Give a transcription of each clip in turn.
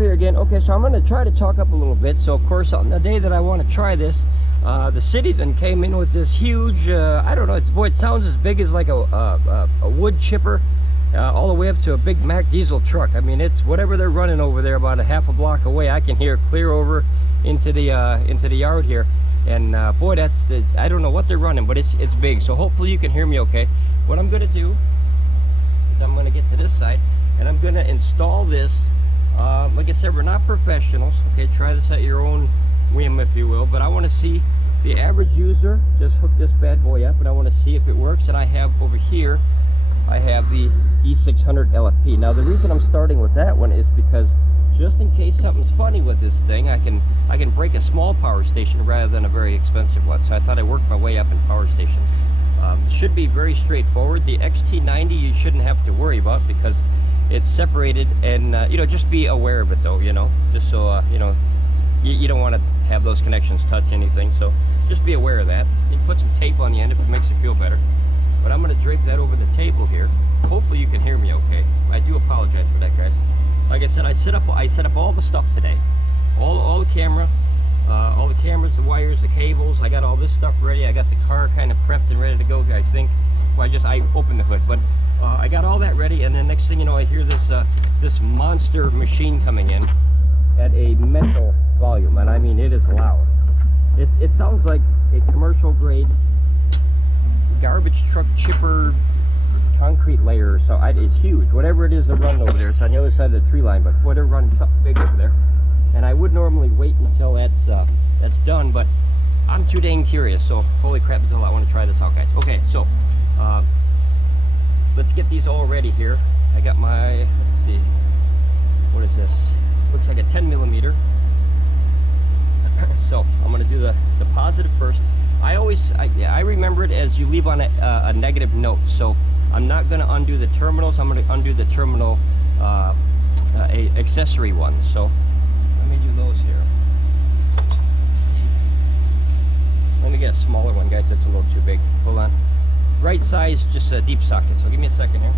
here again. Okay, so I'm going to try to talk up a little bit. So of course on the day that I want to try this, the city then came in with this huge, I don't know, it sounds as big as like a wood chipper, all the way up to a big Mack diesel truck. I mean, it's whatever they're running over there about a half a block away. I can hear it clear over into the yard here. And boy, I don't know what they're running, but it's big. So hopefully you can hear me okay. What I'm going to do is I'm going to get to this side and I'm going to install this. Like I said, we're not professionals. Okay, try this at your own whim, if you will. But I want to see the average user just hook this bad boy up, and I want to see if it works. And I have over here, I have the E600 LFP. Now the reason I'm starting with that one is because just in case something's funny with this thing, I can break a small power station rather than a very expensive one. So I thought I'd work my way up in power stations. It should be very straightforward. The XT90 you shouldn't have to worry about because it's separated, and you know, just be aware of it though, you know, just so you know, you don't want to have those connections touch anything, so just be aware of that. You can put some tape on the end if it makes you feel better. But I'm going to drape that over the table here. Hopefully you can hear me okay. I do apologize for that, guys. Like I said, I set up all the stuff today, all the cameras, the wires, the cables. I got all this stuff ready. I got the car kind of prepped and ready to go. I think. Well, I opened the hood, but I got all that ready. And then next thing you know, I hear this monster machine coming in at a mental volume, and I mean it is loud. It sounds like a commercial grade garbage truck chipper concrete layer or so. It's huge. Whatever it is they're running over there, it's on the other side of the tree line, but boy, they're running something big over there. And I would normally wait until that's done, but I'm too dang curious. So holy crap, I want to try this out, guys. Okay, so let's get these all ready here. I got my, let's see, what is this? Looks like a 10mm. So I'm going to do the positive first. I remember it as you leave on a negative note. So I'm not going to undo the terminals. I'm going to undo the terminal accessory ones. So let me do those here. Let me get a smaller one, guys. That's a little too big. Hold on. Right size, just a deep socket. So give me a second here.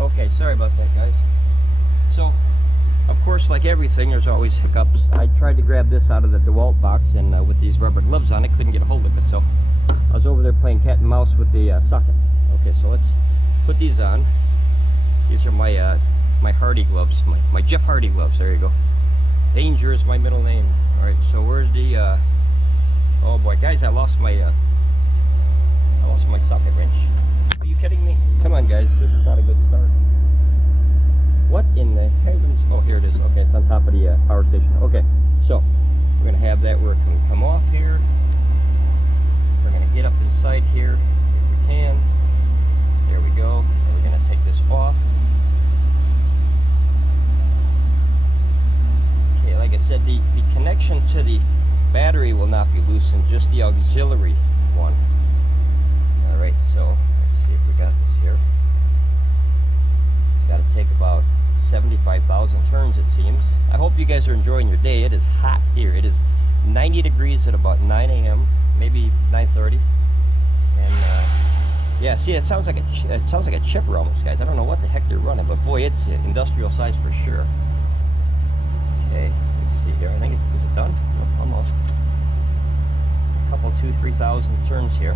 Okay, sorry about that, guys. So, of course, like everything, there's always hiccups. I tried to grab this out of the DeWalt box, and with these rubber gloves on it, couldn't get a hold of it. So I was over there playing cat and mouse with the socket. Okay, so let's put these on. These are my Hardy gloves, my Jeff Hardy gloves. There you go. Danger is my middle name. All right, so where's the? Oh boy, guys, I lost my socket wrench. Are you kidding me? Come on, guys, this is not a good start. What in the heavens? Oh, here it is. Okay, it's on top of the power station. Okay, so we're going to have that where it can come off here. We're going to get up inside here if we can. There we go. And we're going to take this off. Okay, like I said, the connection to the battery will not be loosened, just the auxiliary one. All right, so let's see if we got this here. It's got to take about 75,000 turns, it seems. I hope you guys are enjoying your day. It is hot here. It is 90 degrees at about 9 a.m., maybe 9:30. And yeah, see, it sounds like a chipper almost, guys. I don't know what the heck they're running, but boy, it's industrial size for sure. Okay, let's see here. I think is it done? Oh, almost. A couple, 2,000-3,000 turns here.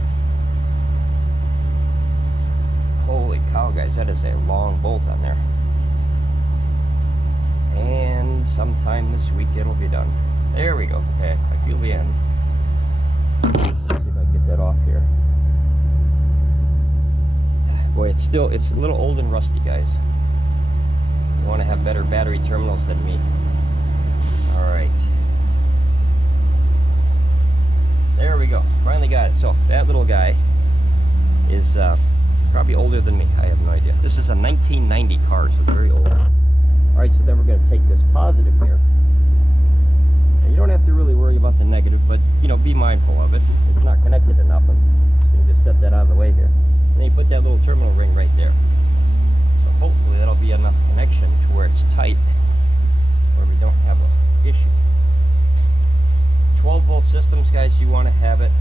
Holy cow, guys, that is a long bolt on there. And sometime this week it'll be done. There we go. Okay, I feel the end. Let's see if I can get that off here. Boy, it's a little old and rusty, guys. You want to have better battery terminals than me. Alright. There we go. Finally got it. So, that little guy is probably older than me. I have no idea. This is a 1990 car, so it's very old. Alright, so then we're going to take this positive here. And you don't have to really worry about the negative, but, you know, be mindful of it. It's not connected to nothing. So you can just set that out of the way here. And then you put that little terminal ring right there. So hopefully that'll be enough connection to where it's tight, where we don't have an issue. 12 volt systems, guys, you want to have it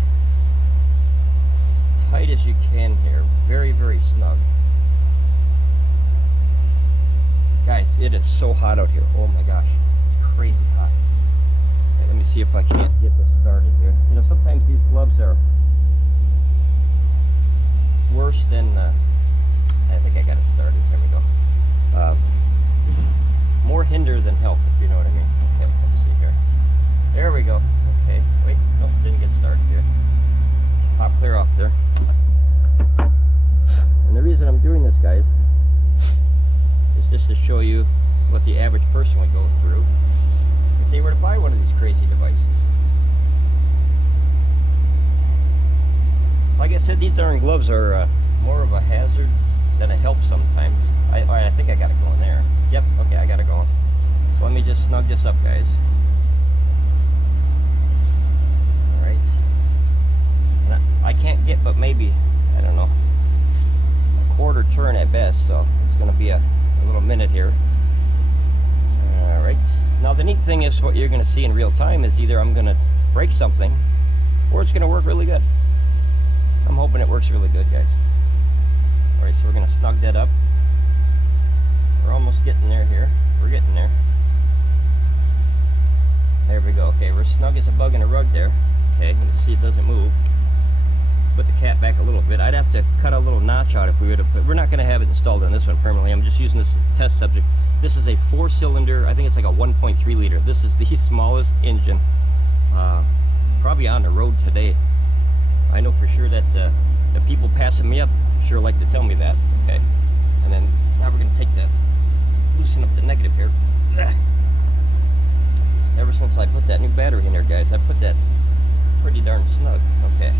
as tight as you can here. Very, very snug. Guys, it is so hot out here. Oh my gosh, it's crazy hot. Okay, let me see if I can't get this started here. You know, sometimes these gloves are worse than, I think I got it started. There we go. More hinder than help, if you know what I mean. Okay, let's see here. There we go. Okay, wait, nope, didn't get started here. Pop clear off there. And the reason I'm doing this, guys, is just to show you what the average person would go through if they were to buy one of these crazy devices. Like I said, these darn gloves are more of a hazard than a help sometimes. I think I got it going there. Yep, okay, I got it going. So let me just snug this up, guys. Alright. I can't get but maybe, I don't know, a quarter turn at best, so it's going to be a little minute here. Alright. Now the neat thing is, what you're going to see in real time is either I'm going to break something or it's going to work really good. I'm hoping it works really good, guys. Alright, so we're going to snug that up. We're almost getting there here. We're getting there. There we go. Okay, we're snug as a bug in a rug there. Okay, you can see it doesn't move. Put the cat back a little bit. I'd have to cut a little notch out if we were to put. We're not going to have it installed on this one permanently. I'm just using this as a test subject. This is a 4-cylinder. I think it's like a 1.3 liter. This is the smallest engine probably on the road today. I know for sure that the people passing me up sure like to tell me that. Okay, and then now we're going to take that, loosen up the negative here. Ever since I put that new battery in there, guys, I put that pretty darn snug. Okay,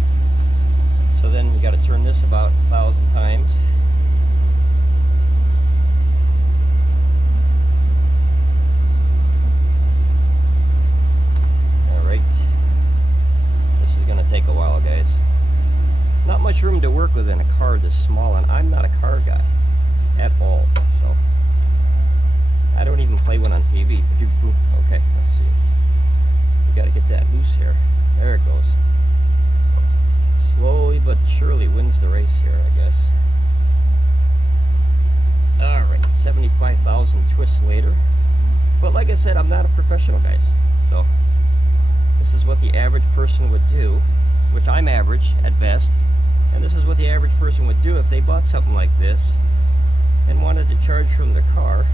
so then you got to turn this about 1,000 times. Alright, this is going to take a while, guys. Not much room to work with in a car this small, and I'm not a car guy at all, so I don't even play one on TV. Okay, let's see. We got to get that loose here. There it goes. Slowly but surely wins the race here, I guess. Alright, 75,000 twists later. But like I said, I'm not a professional, guys. So this is what the average person would do, which I'm average at best. And this is what the average person would do if they bought something like this and wanted to charge from their car.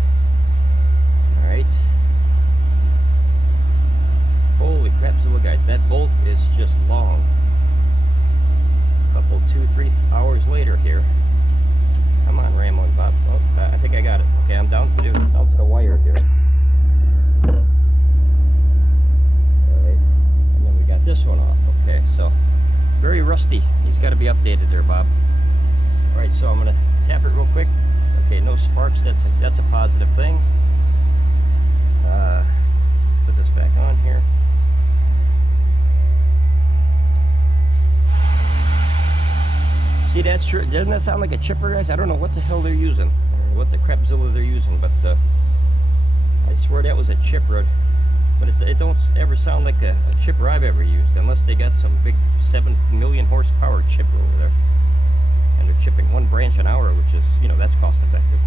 Alright. Holy crapzilla, guys, that bolt is just long. A couple, 2-3 hours later here. Come on, Ramblin Bob. Oh, I think I got it. Okay, I'm down to the wire here. Alright. And then we got this one off. Okay, so very rusty. He's got to be updated there, Bob. Alright, so I'm going to tap it real quick. Okay, no sparks. That's a positive thing. Put this back on here. See, that's true. Doesn't that sound like a chipper, guys? I don't know what the hell they're using, or what the crapzilla they're using, but I swear that was a chipper. But it don't ever sound like a chipper I've ever used, unless they got some big 7 million horsepower chipper over there. And they're chipping 1 branch an hour, which is, you know, that's cost effective.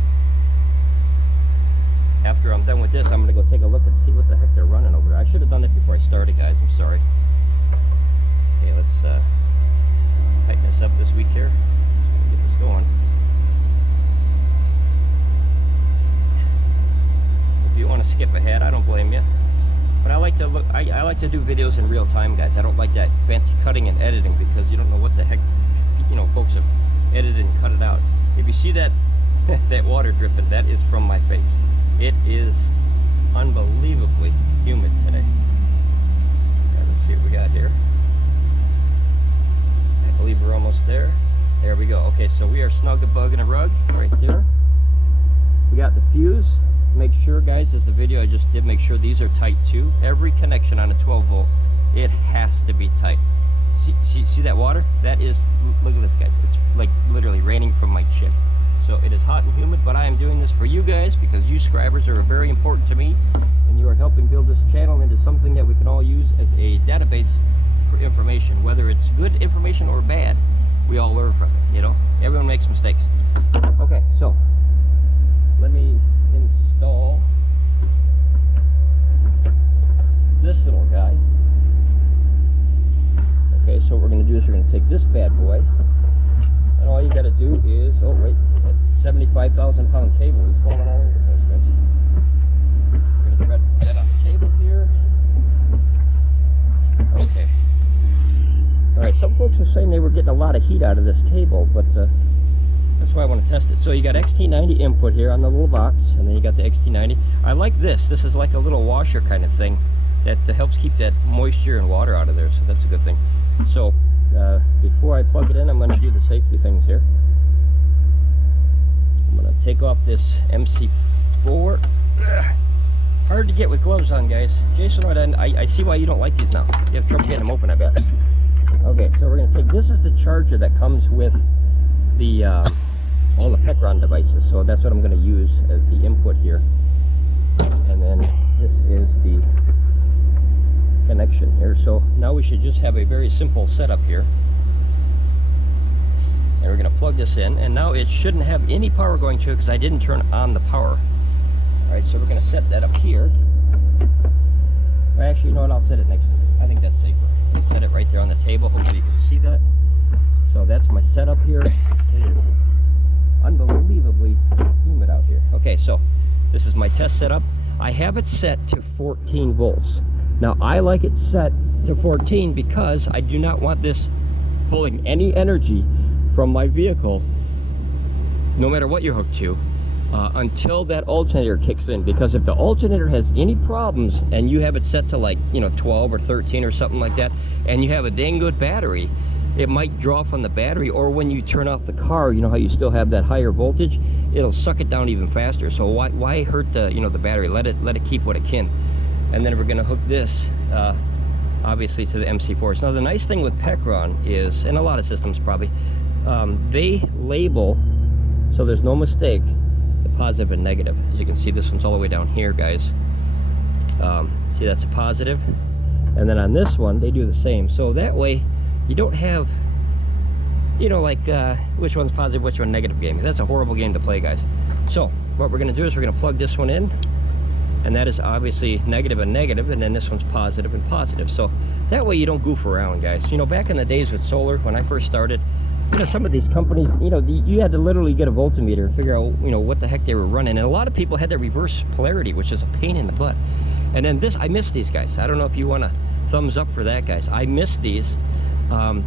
After I'm done with this, I'm going to go take a look and see what the heck they're running over there. I should have done it before I started, guys. I'm sorry. Okay, let's tighten this up this week here. Get this going. If you want to skip ahead, I don't blame you. But I like to look. I like to do videos in real time, guys. I don't like that fancy cutting and editing because you don't know what the heck, you know, folks have edited and cut it out. If you see that that water dripping, that is from my face. It is unbelievably humid today. Yeah, let's see what we got here. I believe we're almost there. There we go. Okay, so we are snug a bug in a rug right there. We got the fuse. Make sure, guys, as the video I just did, make sure these are tight too. Every connection on a 12 volt, it has to be tight. See that water? That is, look at this, guys. It's like literally raining from my chin. So it is hot and humid, but I am doing this for you guys because you subscribers are very important to me, and you are helping build this channel into something that we can all use as a database for information. Whether it's good information or bad, we all learn from it, you know? Everyone makes mistakes. Okay, so let me install this little guy. Okay, so what we're going to do is we're going to take this bad boy, and all you got to do is, oh wait, that 75,000 pound cable is falling all over the place, guys. We're going to thread that on the table here. Okay. Alright, some folks are saying they were getting a lot of heat out of this cable, but that's why I want to test it. So you got XT90 input here on the little box, and then you got the XT90. I like this. This is like a little washer kind of thing that helps keep that moisture and water out of there, so that's a good thing. So before I plug it in, I'm going to do the safety things here. I'm going to take off this MC4. Hard to get with gloves on, guys. Jason, I see why you don't like these now. You have trouble getting them open, I bet. Okay, so we're going to take, this is the charger that comes with the all the Pecron devices, so that's what I'm going to use as the input here. And then this is the connection here. So now we should just have a very simple setup here, and we're going to plug this in, and now it shouldn't have any power going to it because I didn't turn on the power. Alright, so we're going to set that up here. Or actually, you know what, I'll set it next to it. I think that's safer. I'll set it right there on the table. Hopefully you can see that. So that's my setup here. It is unbelievably humid out here. Okay, so this is my test setup. I have it set to 14 volts. Now I like it set to 14 because I do not want this pulling any energy from my vehicle, no matter what you're hooked to, until that alternator kicks in. Because if the alternator has any problems and you have it set to, like, you know, 12 or 13 or something like that, and you have a dang good battery, it might draw from the battery, or when you turn off the car, you know how you still have that higher voltage, it'll suck it down even faster. So why hurt the, you know, the battery? Let it keep what it can. And then we're going to hook this obviously to the MC4s. Now the nice thing with Pecron is, and a lot of systems probably, they label so there's no mistake the positive and negative. As you can see, this one's all the way down here, guys. See, that's a positive, and then on this one they do the same, so that way you don't have, you know, like which one's positive, which one negative game. That's a horrible game to play, guys. So what we're going to do is we're going to plug this one in, and that is obviously negative and negative, and then this one's positive and positive. So that way you don't goof around, guys. You know, back in the days with solar, when I first started, you know, some of these companies, you know, you had to literally get a voltmeter and figure out, you know, what the heck they were running. And a lot of people had that reverse polarity, which is a pain in the butt. And then this, I miss these, guys. I don't know if you want a thumbs up for that, guys. I miss these.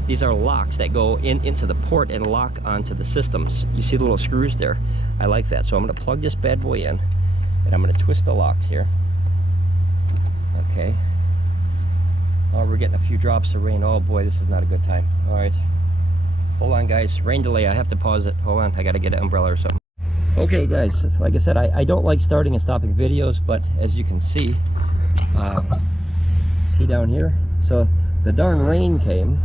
These are locks that go into the port and lock onto the systems. You see the little screws there? I like that. So I'm going to plug this bad boy in, and I'm going to twist the locks here. Okay. Oh, we're getting a few drops of rain. Oh boy, this is not a good time. All right. Hold on, guys. Rain delay. I have to pause it. Hold on. I got to get an umbrella or something. Okay, guys. Like I said, I don't like starting and stopping videos, but as you can see, see down here? So the darn rain came,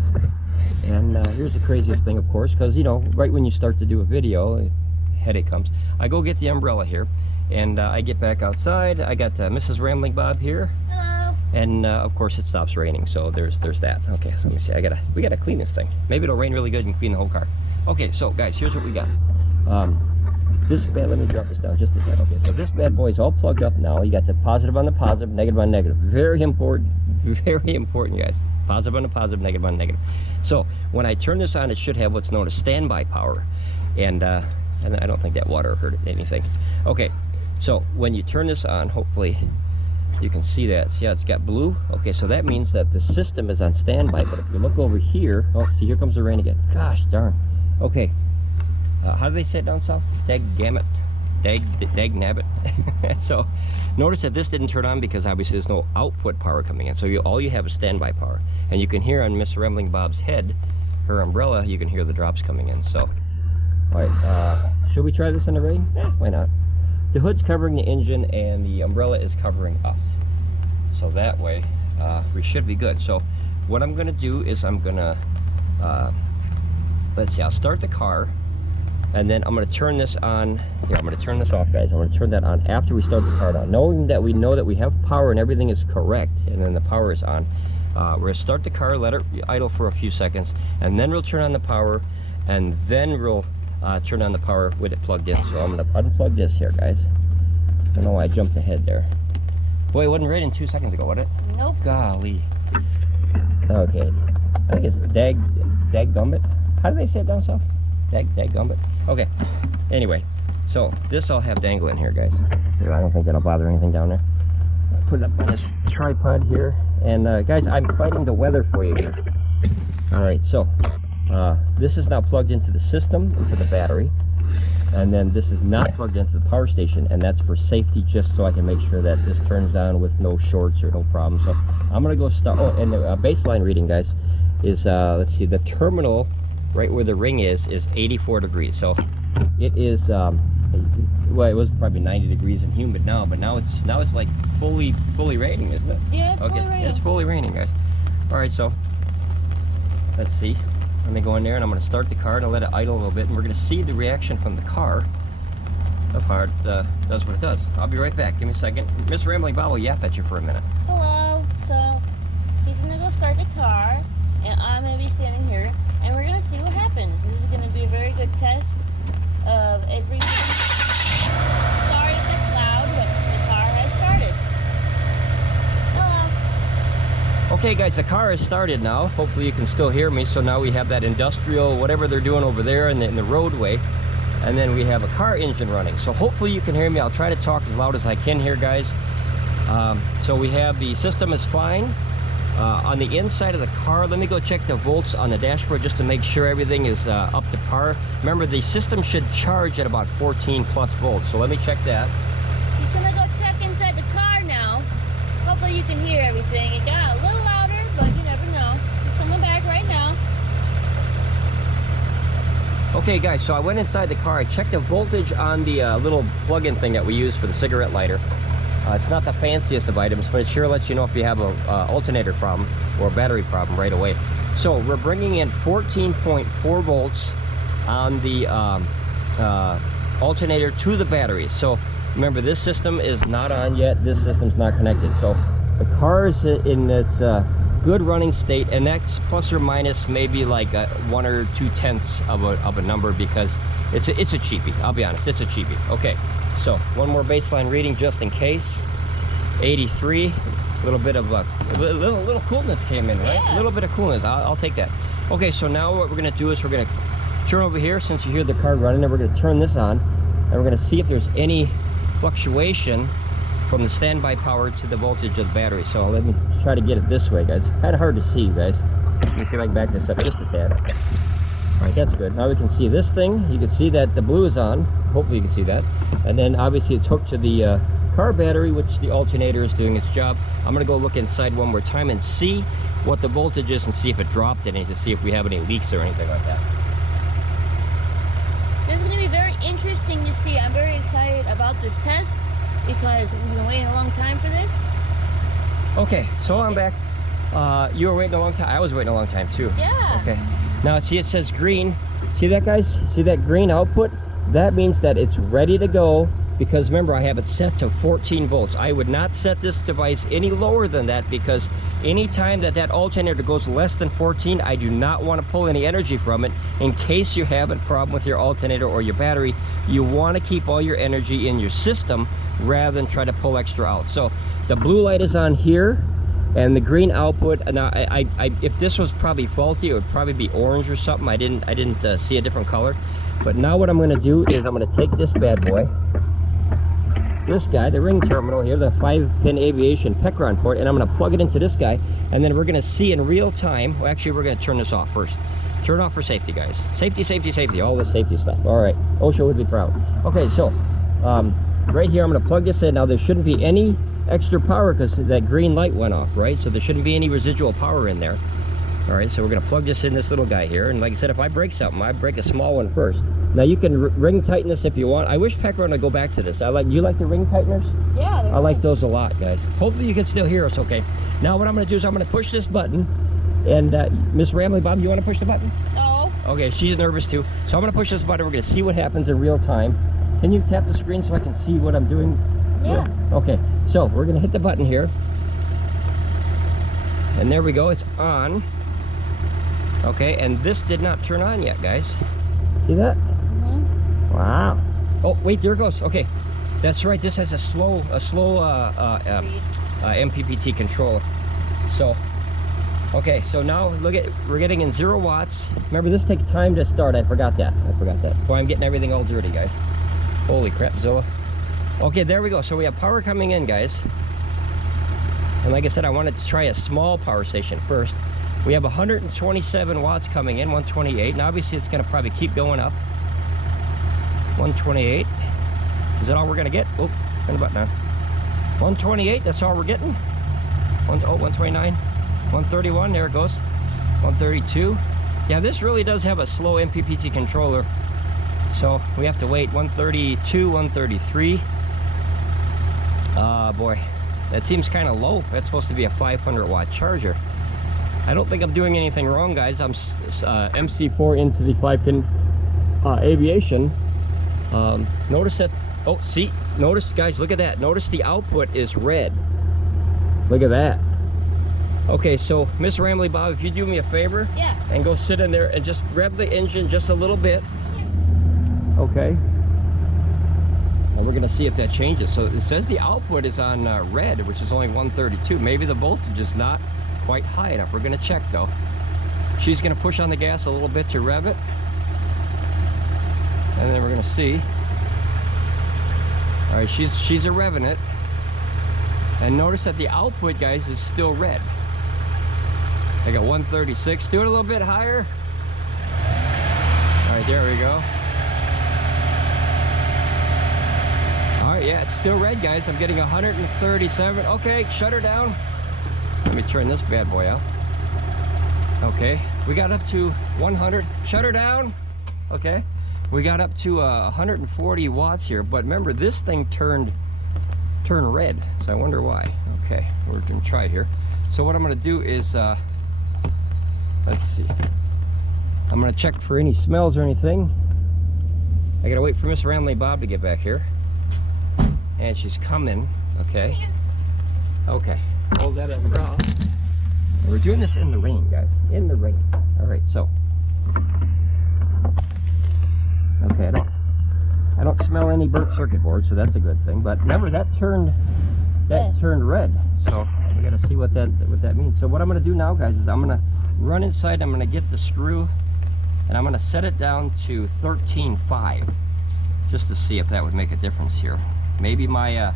and here's the craziest thing, of course, because, you know, right when you start to do a video, headache comes. I go get the umbrella here, and I get back outside. I got Mrs. Ramblin Bob here. Hello. And of course it stops raining, so there's that. Okay, so let me see. We gotta clean this thing. Maybe it'll rain really good and clean the whole car. Okay, so guys, here's what we got. This bad, let me drop this down just a bit. Okay, so this bad boy is all plugged up now. You got the positive on the positive, negative on negative. Very important, guys. Positive on the positive, negative on negative. So when I turn this on, it should have what's known as standby power, and I don't think that water hurt anything. Okay, so when you turn this on, hopefully you can see that. See how it's got blue? Okay, so that means that the system is on standby. But if you look over here, oh, see, here comes the rain again. Gosh darn. Okay. How do they say it down south? Dag-gammit. Dag-nabbit. So notice that this didn't turn on because obviously there's no output power coming in. So all you have is standby power. And you can hear on Miss Ramblin Bob's head, her umbrella, you can hear the drops coming in. So, all right, should we try this in the rain? Why not? The hood's covering the engine and the umbrella is covering us. So that way, we should be good. So what I'm gonna do is I'm gonna, let's see, I'll start the car. And then I'm going to turn this on. Here, I'm going to turn this off, guys. I'm going to turn that on after we start the car down. Knowing that we know that we have power and everything is correct, and then the power is on. We're going to start the car, let it idle for a few seconds, and then we'll turn on the power, and then we'll turn on the power with it plugged in. So I'm going to unplug this here, guys. I don't know why I jumped ahead there. Boy, it wasn't right in 2 seconds ago, was it? Nope. Golly. Okay. I think it's Dadgumbit. How do they say it down south? Dadgumbit. Okay. Anyway, so this I'll have dangling here, guys. I don't think that'll bother anything down there. I'll put it up on this tripod here. And guys, I'm fighting the weather for you here. All right, so this is now plugged into the system, into the battery. And then this is not plugged into the power station, and that's for safety, just so I can make sure that this turns on with no shorts or no problem. So I'm gonna go start. Oh, and the baseline reading, guys, is let's see, the terminal right where the ring is 84 degrees. So it is well, it was probably 90 degrees and humid now, but now it's like fully raining, isn't it? Yeah, it's fully raining. It's fully raining, guys. All right, so let's see. Let me go in there, and I'm going to start the car and I'll let it idle a little bit, and we're going to see the reaction from the car. The part does what it does. I'll be right back. Give me a second. Miss Rambling Bob will yap at you for a minute. Hello. So he's going to go start the car, and I'm going to be standing here, and we're going to see what happens. This is going to be a very good test of everything. Sorry if it's loud, but the car has started. Hello. Okay, guys, the car has started now. Hopefully you can still hear me. So now we have that industrial, whatever they're doing over there in the roadway. And then we have a car engine running. So hopefully you can hear me. I'll try to talk as loud as I can here, guys. So we have the system is fine. On the inside of the car, let me go check the volts on the dashboard just to make sure everything is up to par. Remember, the system should charge at about 14 plus volts. So let me check that. He's gonna go check inside the car now. Hopefully you can hear everything. It got a little louder, but you never know. He's coming back right now. Okay, guys, so I went inside the car. I checked the voltage on the little plug-in thing that we use for the cigarette lighter. It's not the fanciest of items, but it sure lets you know if you have a alternator problem or a battery problem right away. So we're bringing in 14.4 volts on the alternator to the battery. So remember, this system is not on yet. This system's not connected. So the car is in its good running state, and that's plus or minus maybe like 1 or 2/10 of a number, because it's a cheapie. I'll be honest, it's a cheapie. Okay. So one more baseline reading just in case. 83. A little bit of little coolness came in, right? Yeah. A little bit of coolness. I'll take that. Okay, so now what we're gonna do is we're gonna turn over here, since you hear the car running, and we're gonna turn this on, and we're gonna see if there's any fluctuation from the standby power to the voltage of the battery. So let me try to get it this way, guys. Kind of hard to see, guys. Let me see if I can back this up just a tad. All right, that's good. Now we can see this thing. You can see that the blue is on. Hopefully you can see that. And then obviously it's hooked to the car battery, which the alternator is doing its job. I'm gonna go look inside one more time and see what the voltage is and see if it dropped any, to see if we have any leaks or anything like that. This is going to be very interesting to see. I'm very excited about this test because we've been waiting a long time for this. Okay, so I'm back. You were waiting a long time. I was waiting a long time too. Yeah. Okay. Now see, it says green. See that, guys? See that green output? That means that it's ready to go, because remember, I have it set to 14 volts. I would not set this device any lower than that, because anytime that alternator goes less than 14, I do not want to pull any energy from it. In case you have a problem with your alternator or your battery, you want to keep all your energy in your system rather than try to pull extra out. So the blue light is on here, and the green output. Now, if this was probably faulty, it would probably be orange or something. I didn't see a different color. But now what I'm going to do is I'm going to take this bad boy, this guy, the ring terminal here, the 5-pin aviation Pecron port, and I'm going to plug it into this guy, and then we're going to see in real time. Well, actually, we're going to turn this off first. Turn it off for safety, guys. Safety, safety, safety. All this safety stuff. All right. OSHA would be proud. Okay, so right here, I'm going to plug this in. Now, there shouldn't be any extra power because that green light went off, right? So there shouldn't be any residual power in there. All right, so we're going to plug this in, this little guy here. And like I said, if I break something, I break a small one first. Now, you can ring tighten this if you want. I wish Pecron would go back to this. You like the ring tighteners? Yeah, I like those a lot, guys. Hopefully you can still hear us okay. Now what I'm going to do is I'm going to push this button. And Miss Rambling Bob, you want to push the button? No. Okay, she's nervous too. So I'm gonna push this button. We're gonna see what happens in real time. Can you tap the screen so I can see what I'm doing? Yeah. Okay, so we're gonna hit the button here. And there we go, it's on. Okay, and this did not turn on yet, guys. See that? Mm-hmm. Wow. Oh, wait, there it goes. Okay, that's right. This has a slow MPPT controller. So, okay, so now look at, we're getting in 0 watts. Remember, this takes time to start. I forgot that. Boy, I'm getting everything all dirty, guys. Holy crap, Zilla. Okay, there we go. So we have power coming in, guys. And like I said, I wanted to try a small power station first. We have 127 watts coming in, 128. And obviously it's gonna probably keep going up. 128. Is that all we're gonna get? Oh, turn the button on. 128, that's all we're getting. 129, 131, there it goes. 132. Yeah, this really does have a slow MPPT controller. So we have to wait. 132, 133. Boy, that seems kind of low. That's supposed to be a 500 watt charger. I don't think I'm doing anything wrong, guys. I'm MC4 into the 5-pin aviation. Notice that, oh, see, notice, guys, look at that. Notice the output is red. Look at that. Okay, so Miss Ramblin Bob, if you do me a favor, Yeah. and go sit in there and just rev the engine just a little bit. Okay. And we're gonna see if that changes. So it says the output is on red, which is only 132. Maybe the voltage is not quite high enough. We're gonna check though. She's gonna push on the gas a little bit to rev it. And then we're gonna see. All right, she's a revving it. And notice that the output, guys, is still red. I got 136. Do it a little bit higher. All right, there we go. All right, yeah, it's still red, guys. I'm getting 137. Okay, shut her down. Let me turn this bad boy out. Okay, we got up to 100. Shut her down. Okay, we got up to 140 watts here. But remember, this thing turned red, so I wonder why. Okay, we're gonna try it here. So what I'm gonna do is, let's see. I'm gonna check for any smells or anything. I gotta wait for Miss Ramblin Bob to get back here. And she's coming, okay? Okay, hold that up. We're doing this in the rain, guys, in the rain. All right, so. Okay, I don't smell any burnt circuit board, so that's a good thing. But remember, that turned red. So we got to see what that means. So what I'm going to do now, guys, is I'm going to run inside. I'm going to get the screw, and I'm going to set it down to 13.5, just to see if that would make a difference here. Maybe my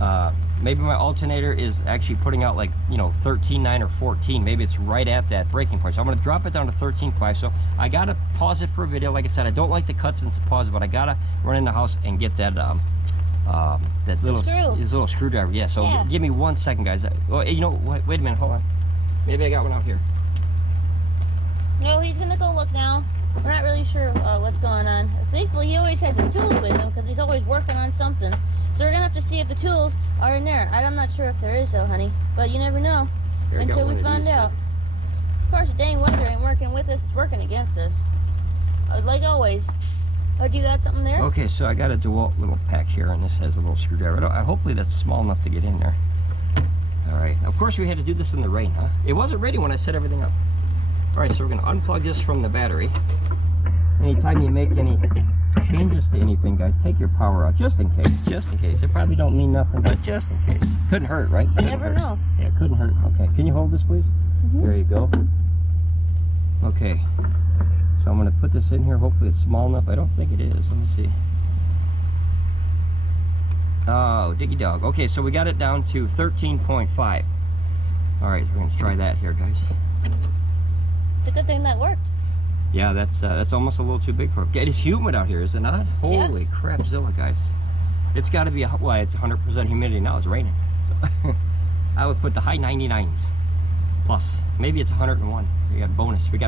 alternator is actually putting out, like, you know, 13.9 or 14. Maybe it's right at that breaking point. So I'm going to drop it down to 13.5. So I got to pause it for a video. Like I said, I don't like the cuts and pause, but I got to run in the house and get that little screwdriver. Yeah, so yeah. Give me 1 second, guys. Oh, you know, wait a minute, hold on. Maybe I got one out here. No, he's gonna go look now. We're not really sure what's going on. Thankfully, he always has his tools with him because he's always working on something. So we're gonna have to see if the tools are in there. I'm not sure if there is though, honey. But you never know until we find out. Of course, the dang weather ain't working with us, it's working against us. Like always. Oh, do you got something there? Okay, so I got a DeWalt little pack here, and this has a little screwdriver. Hopefully that's small enough to get in there. All right, of course we had to do this in the rain, huh? It wasn't ready when I set everything up. All right, so we're gonna unplug this from the battery. Anytime you make any changes to anything, guys, take your power out, just in case, just in case. It probably don't mean nothing, but just in case. Couldn't hurt, right? You never know. Yeah, couldn't hurt. Okay, can you hold this, please? Mm-hmm. There you go. Okay, so I'm gonna put this in here. Hopefully it's small enough. I don't think it is. Let me see. Oh, diggy dog. Okay, so we got it down to 13.5. All right, we're gonna try that here, guys. It's a good thing that worked. Yeah, that's almost a little too big for it. It is humid out here, is it not? Holy crap, Zilla, guys. It's got to be, well, it's 100% humidity now. It's raining. So I would put the high 99s plus. Maybe it's 101. We got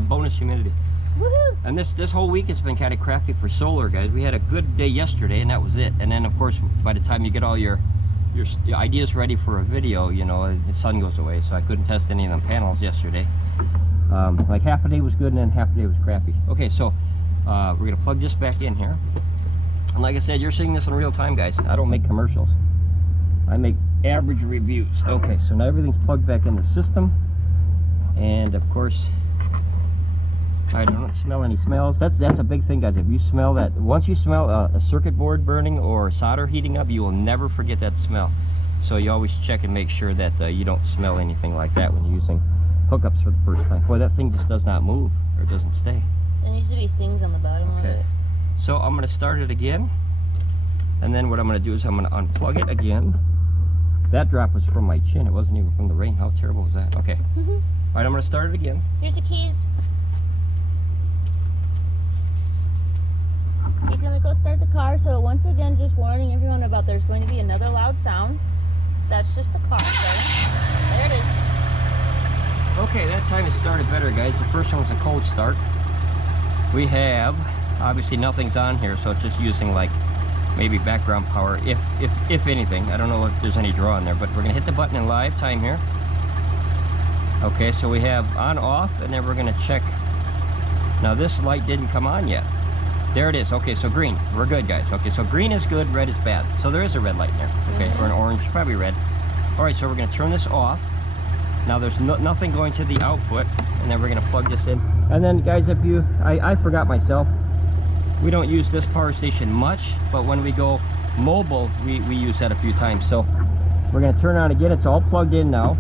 bonus humidity. Woohoo! And this whole week it's been kind of crappy for solar, guys. We had a good day yesterday, and that was it. And then, of course, by the time you get all your your ideas ready for a video, you know, the sun goes away, so I couldn't test any of them panels yesterday. Like half a day was good and then half a day was crappy. Okay, so we're gonna plug this back in here. And like I said, you're seeing this in real time, guys. I don't make commercials. I make average reviews. Okay, so now everything's plugged back in the system. And of course, I don't smell any smells. That's a big thing, guys. If you smell that, once you smell a circuit board burning or solder heating up, you will never forget that smell. So you always check and make sure that you don't smell anything like that when you're using hookups for the first time. Boy, that thing just does not move or doesn't stay. There needs to be things on the bottom of it. So I'm going to start it again, and then what I'm going to do is I'm going to unplug it again. That drop was from my chin. It wasn't even from the rain. How terrible was that? Okay. All right, I'm going to start it again. Here's the keys. He's going to go start the car. So once again, just warning everyone about there's going to be another loud sound. That's just the car starting. There it is. Okay, that time it started better, guys. The first one was a cold start. We have, obviously nothing's on here, so it's just using like maybe background power, if anything. I don't know if there's any draw in there, but we're gonna hit the button in live time here. Okay, so we have on, off, and then we're gonna check. Now this light didn't come on yet. There it is. Okay, so green. We're good, guys. Okay, so green is good, red is bad. So there is a red light in there. Okay, or an orange, probably red. All right, so we're gonna turn this off. Now there's nothing going to the output, and then we're gonna plug this in. And then, guys, if you, I forgot myself. We don't use this power station much, but when we go mobile, we use that a few times. So we're gonna turn on again. It's all plugged in now.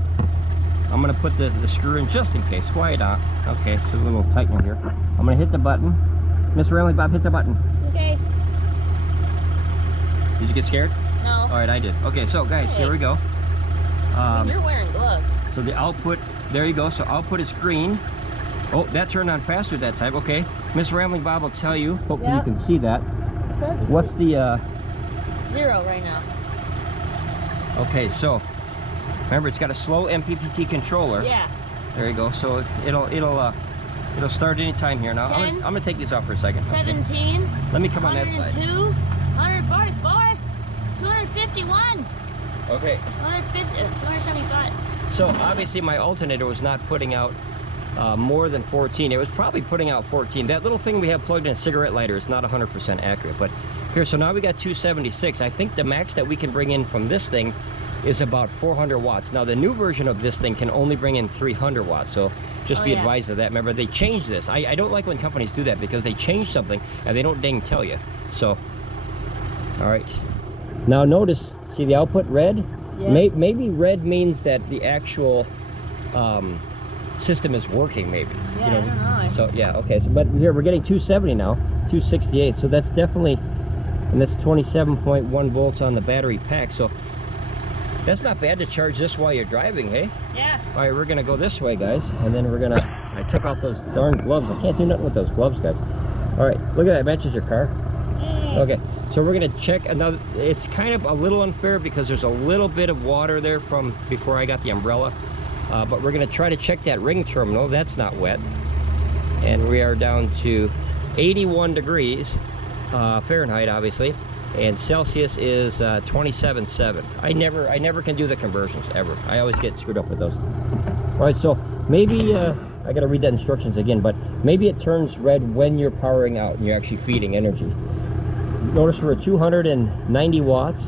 I'm gonna put the screw in just in case. Why not? Okay, so a little tightener here. I'm gonna hit the button. Miss Ramblin Bob, hit the button. Okay. Did you get scared? No. All right, I did. Okay, so guys, here we go. You're wearing gloves. So the output, there you go. So output is green. Oh, that turned on faster that time. Okay, Miss Ramblin Bob will tell you. Hopefully you can see that. What's the 0 right now? Okay, so remember it's got a slow MPPT controller. Yeah. There you go. So it'll start any time here. Now 10, I'm gonna take these off for a second. 17. Okay. Let me come on that side. 102. 144. 251. Okay. 150. 275. So obviously my alternator was not putting out more than 14. It was probably putting out 14. That little thing we have plugged in a cigarette lighter is not 100% accurate. But here, so now we got 276. I think the max that we can bring in from this thing is about 400 watts. Now the new version of this thing can only bring in 300 watts. So just be advised of that. Remember, they changed this. I don't like when companies do that because they change something and they don't dang tell you. So, all right. Now notice, see the output red? Yeah. Maybe red means that the actual system is working, maybe. Yeah, you know? I don't know. So yeah, okay. So, but here we're getting 270 now, 268. So that's definitely, and that's 27.1 volts on the battery pack. So that's not bad to charge this while you're driving, hey? Yeah. All right, we're gonna go this way, guys, and then we're gonna. I took off those darn gloves. I can't do nothing with those gloves, guys. All right, look at that. It matches your car. Yay. Okay. So we're gonna check another. It's kind of a little unfair because there's a little bit of water there from before I got the umbrella, but we're gonna try to check that ring terminal. That's not wet, and we are down to 81 degrees Fahrenheit, obviously, and Celsius is 27.7. I never can do the conversions ever. I always get screwed up with those. All right, so maybe I gotta read that instructions again, but maybe it turns red when you're powering out and you're actually feeding energy. Notice we're at 290 watts.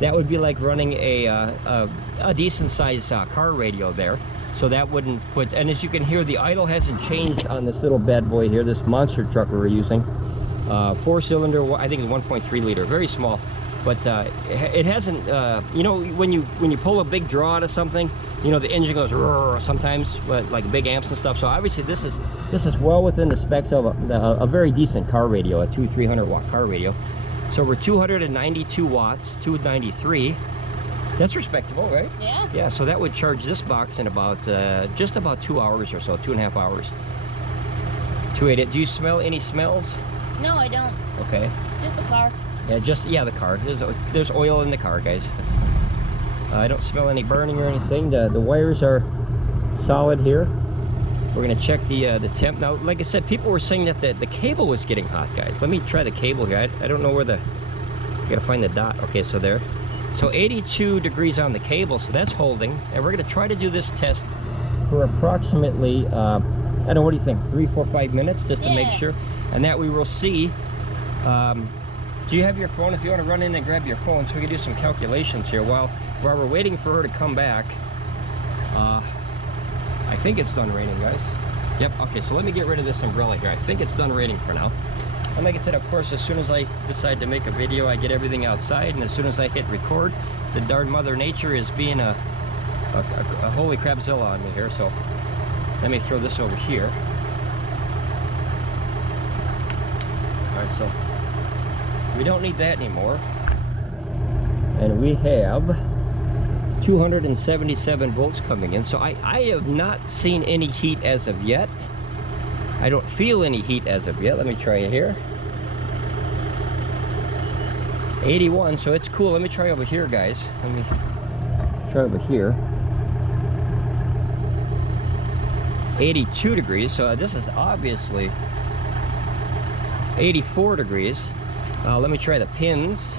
That would be like running a decent sized car radio there. So that wouldn't put, and as you can hear, the idle hasn't changed on this little bad boy here, this monster truck we're using. 4-cylinder, I think it's 1.3 liter, very small. But it hasn't, you know, when you pull a big draw out of something, you know, the engine goes sometimes, like big amps and stuff. So obviously this is well within the specs of a very decent car radio, a 300 watt car radio. So we're 292 watts, 293. That's respectable, right? Yeah. Yeah, so that would charge this box in about, just about 2 hours or so, 2.5 hours. 288. Do you smell any smells? No, I don't. Okay. Just the car. Yeah, the car. There's oil in the car, guys. I don't smell any burning or anything. The wires are solid here. We're gonna check the temp. Now, like I said, people were saying that the cable was getting hot, guys. Let me try the cable here. I don't know where I gotta find the dot. Okay, so there. So 82 degrees on the cable, so that's holding. And we're gonna try to do this test for approximately, I don't know, what do you think, 3, 4, 5 minutes, just to make sure. And that we will see. Do you have your phone? If you want to run in and grab your phone so we can do some calculations here while we're waiting for her to come back. I think it's done raining, guys. Yep, okay, so let me get rid of this umbrella here. I think it's done raining for now. And like I said, of course, as soon as I decide to make a video, I get everything outside, and as soon as I hit record, the darn Mother Nature is being a holy crapzilla on me here. So let me throw this over here. All right, so we don't need that anymore. And we have 277 volts coming in. So I have not seen any heat as of yet. I don't feel any heat as of yet. Let me try it here. 81, so it's cool. Let me try over here, guys. Let me try over here. 82 degrees, so this is obviously 84 degrees. Let me try the pins.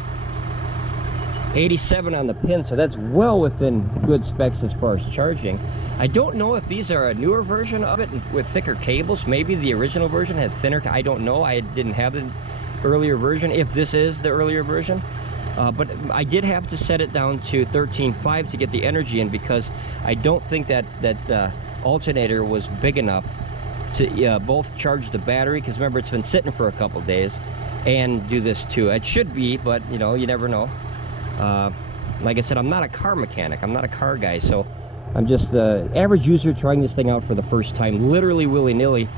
87 on the pin, so that's well within good specs as far as charging. I don't know if these are a newer version of it with thicker cables. Maybe the original version had thinner. I don't know. I didn't have the earlier version, if this is the earlier version. But I did have to set it down to 13.5 to get the energy in, because I don't think that alternator was big enough to both charge the battery, because remember, it's been sitting for a couple days, and do this too. It should be, but you know, you never know. Like I said, I'm not a car mechanic. I'm not a car guy, so I'm just the average user trying this thing out for the first time, literally willy-nilly.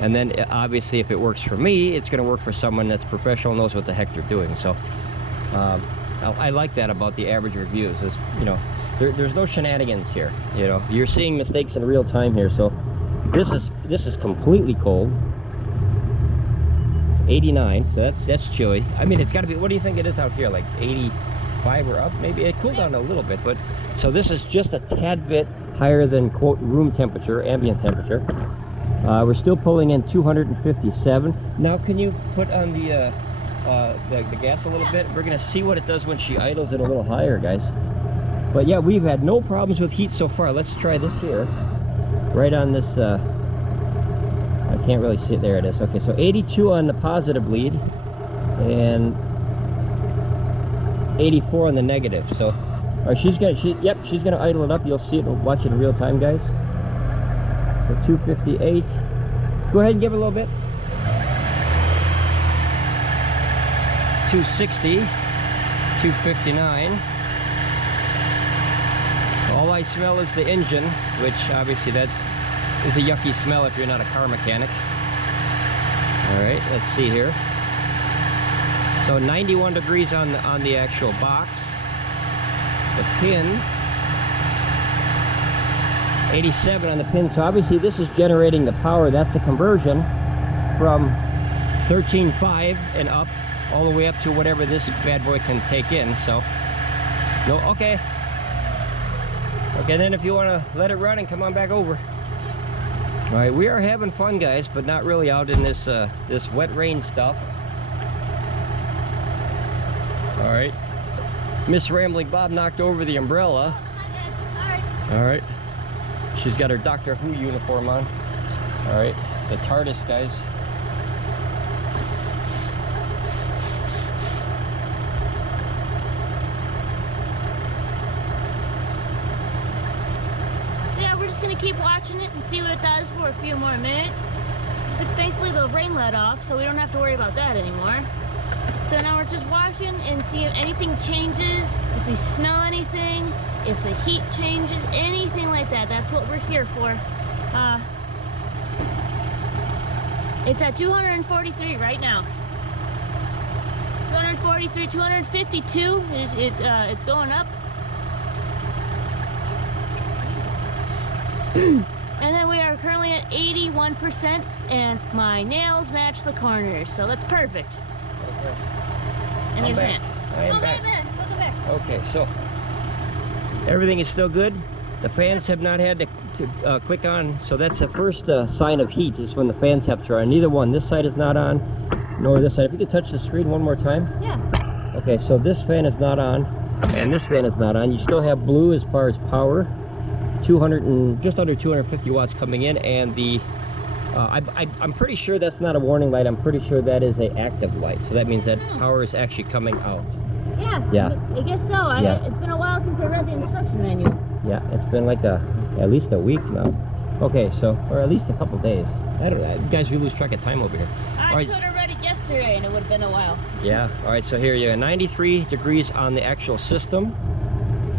And then obviously, if it works for me, it's going to work for someone that's professional, knows what the heck they're doing. So I like that about the average reviews, is, you know, there's no shenanigans here. You know, you're seeing mistakes in real time here. So this is completely cold. It's 89, so that's chilly. I mean, it's got to be. What do you think it is out here? Like 85 or up? Maybe it cooled down a little bit, but so this is just a tad bit higher than quote room temperature, ambient temperature. We're still pulling in 257. Now, can you put on the gas a little bit? We're gonna see what it does when she idles it a little higher, guys. But yeah, we've had no problems with heat so far. Let's try this here. Right on this, I can't really see it. There it is. Okay, so 82 on the positive lead, and 84 on the negative. So, all right, she's gonna idle it up. You'll see it. Watch it in real time, guys. So 258. Go ahead and give it a little bit. 260. 259. All I smell is the engine, which obviously that is a yucky smell if you're not a car mechanic. All right, let's see here. So 91 degrees on the actual box. The pin. 87 on the pin. So obviously this is generating the power. That's the conversion from 13.5 and up all the way up to whatever this bad boy can take in. So no, okay. Okay, then if you want to let it run and come on back over. All right, we are having fun, guys, but not really out in this this wet rain stuff. All right, Miss Ramblin Bob knocked over the umbrella. Sorry. All right, she's got her Doctor Who uniform on. All right, the TARDIS, guys. Keep watching it and see what it does for a few more minutes. Thankfully the rain let off, so we don't have to worry about that anymore. So now we're just watching and see if anything changes, if we smell anything, if the heat changes, anything like that. That's what we're here for. It's at 243 right now. 243, 252. It's going up. And then we are currently at 81%, and my nails match the corners, so that's perfect. Okay. And there's Matt. I am back. Welcome back. Okay, so everything is still good. The fans have not had to click on, so that's the first sign of heat, is when the fans have to run. Neither one. This side is not on, nor this side. If you could touch the screen one more time. Yeah. Okay, so this fan is not on. and this fan is not on. You still have blue as far as power, 200 and just under 250 watts coming in, and the I'm pretty sure that's not a warning light. I'm pretty sure that is an active light, so that means that power is actually coming out. Yeah, I guess so. It's been a while since I read the instruction manual. Yeah, it's been like at least a week now. Okay, so, or at least a couple days. I don't know, guys, we lose track of time over here. I could have read it yesterday and it would have been a while. Yeah, all right, so here you go, 93 degrees on the actual system.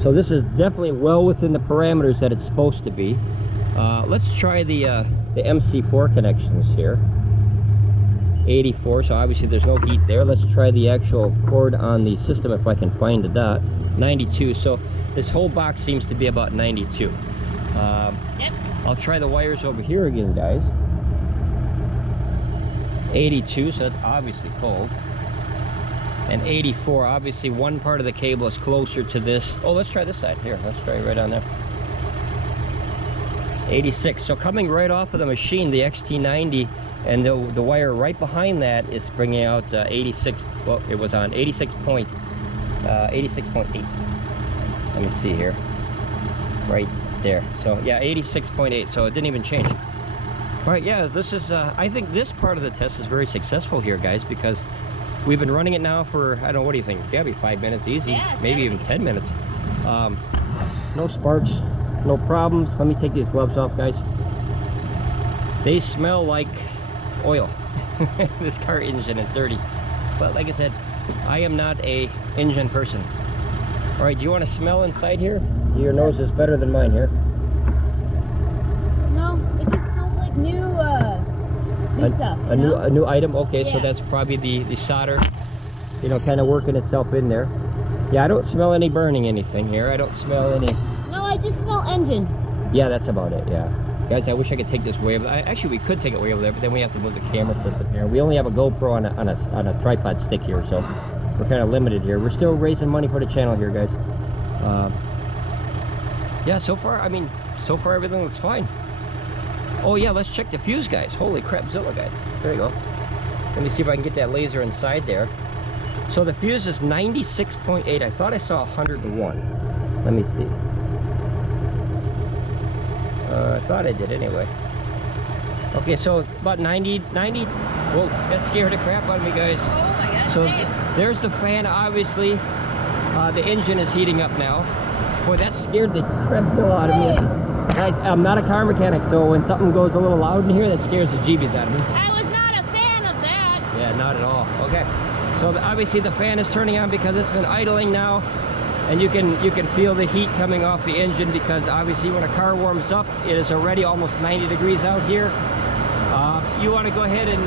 So this is definitely well within the parameters that it's supposed to be. Let's try the MC4 connections here. 84, so obviously there's no heat there. Let's try the actual cord on the system if I can find a dot. 92, so this whole box seems to be about 92. Yep. I'll try the wires over here again, guys. 82, so that's obviously cold. And 84, obviously one part of the cable is closer to this. Oh, let's try this side. Here, let's try it right on there. 86, so coming right off of the machine, the XT90, and the wire right behind that is bringing out 86, well, it was on 86.8. Let me see here. Right there. So, yeah, 86.8, so it didn't even change. All right, yeah, this is, I think this part of the test is very successful here, guys, because we've been running it now for, I don't know, what do you think? It's gotta be 5 minutes easy, yeah, maybe even 10 minutes. No sparks, no problems. Let me take these gloves off, guys. They smell like oil. This car engine is dirty, but like I said, I am not a engine person. All right, do you want to smell inside here? Your nose is better than mine here. No, it just smells like new stuff. A new item. Okay, yeah. So that's probably the solder, you know, kind of working itself in there. Yeah, I don't smell any burning anything here. I don't smell any. No, I just smell engine. Yeah, that's about it. Yeah. Guys, I wish I could take this way over there. Actually, we could take it way over there, but then we have to move the camera from here. We only have a GoPro on a tripod stick here, so we're kind of limited here. We're still raising money for the channel here, guys. Yeah, so far everything looks fine. Oh yeah, let's check the fuse, guys. Holy crap, Zilla, guys. There you go. Let me see if I can get that laser inside there. So the fuse is 96.8. I thought I saw 101. Let me see. I thought I did anyway. Okay, so about 90. Whoa, that scared the crap out of me, guys. Oh my gosh. So there's the fan, obviously. The engine is heating up now. Boy, that scared the crap out of me. Guys, I'm not a car mechanic, so when something goes a little loud in here, that scares the jeebies out of me. I was not a fan of that. Yeah, not at all. Okay, so obviously the fan is turning on because it's been idling now. And you can feel the heat coming off the engine, because obviously when a car warms up, it is already almost 90 degrees out here. You want to go ahead and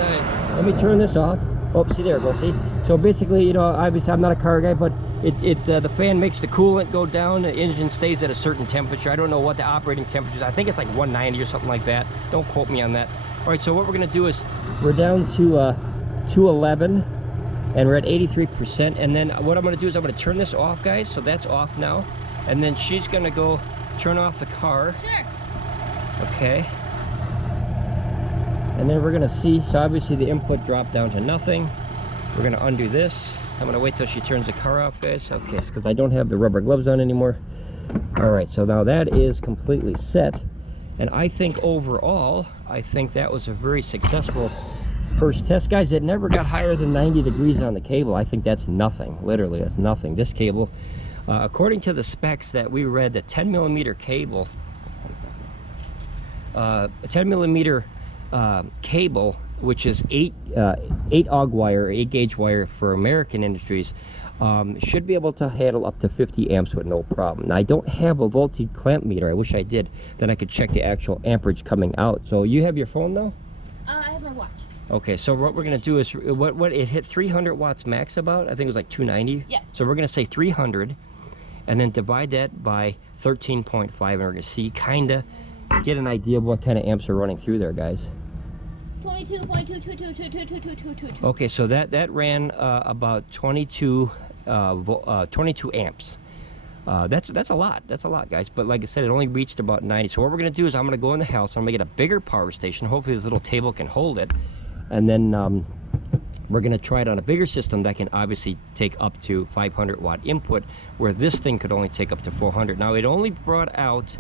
let me turn this off. Oh, see, there it goes. See, so basically, you know, obviously I'm not a car guy, but the fan makes the coolant go down. The engine stays at a certain temperature. I don't know what the operating temperature is. I think it's like 190 or something like that. Don't quote me on that. All right, so what we're gonna do is we're down to 211. And we're at 83%, and then what I'm going to do is I'm going to turn this off, guys, so that's off now, and then she's going to go turn off the car. Sure. Okay. And then we're going to see, so obviously the input dropped down to nothing. We're going to undo this. I'm going to wait till she turns the car off, guys. Okay, because I don't have the rubber gloves on anymore. All right, so now that is completely set, and I think overall, I think that was a very successful first test, guys. It never got higher than 90 degrees on the cable. I think that's nothing. Literally, that's nothing. This cable, according to the specs that we read, the 10 millimeter cable, a 10 millimeter cable, which is 8 AUG wire, 8 gauge wire for American industries, should be able to handle up to 50 amps with no problem. Now, I don't have a voltage clamp meter. I wish I did. Then I could check the actual amperage coming out. So you have your phone though? I have my watch. Okay, so what we're gonna do is what it hit 300 watts max about. I think it was like 290. Yeah. So we're gonna say 300, and then divide that by 13.5, and we're gonna see, kinda get an idea of what kind of amps are running through there, guys. 22.222222222. Okay, so that ran about 22 amps. That's a lot. That's a lot, guys. But like I said, it only reached about 90. So what we're gonna do is I'm gonna go in the house. I'm gonna get a bigger power station. Hopefully this little table can hold it. And then We're going to try it on a bigger system that can obviously take up to 500 watt input, where this thing could only take up to 400. Now it only brought out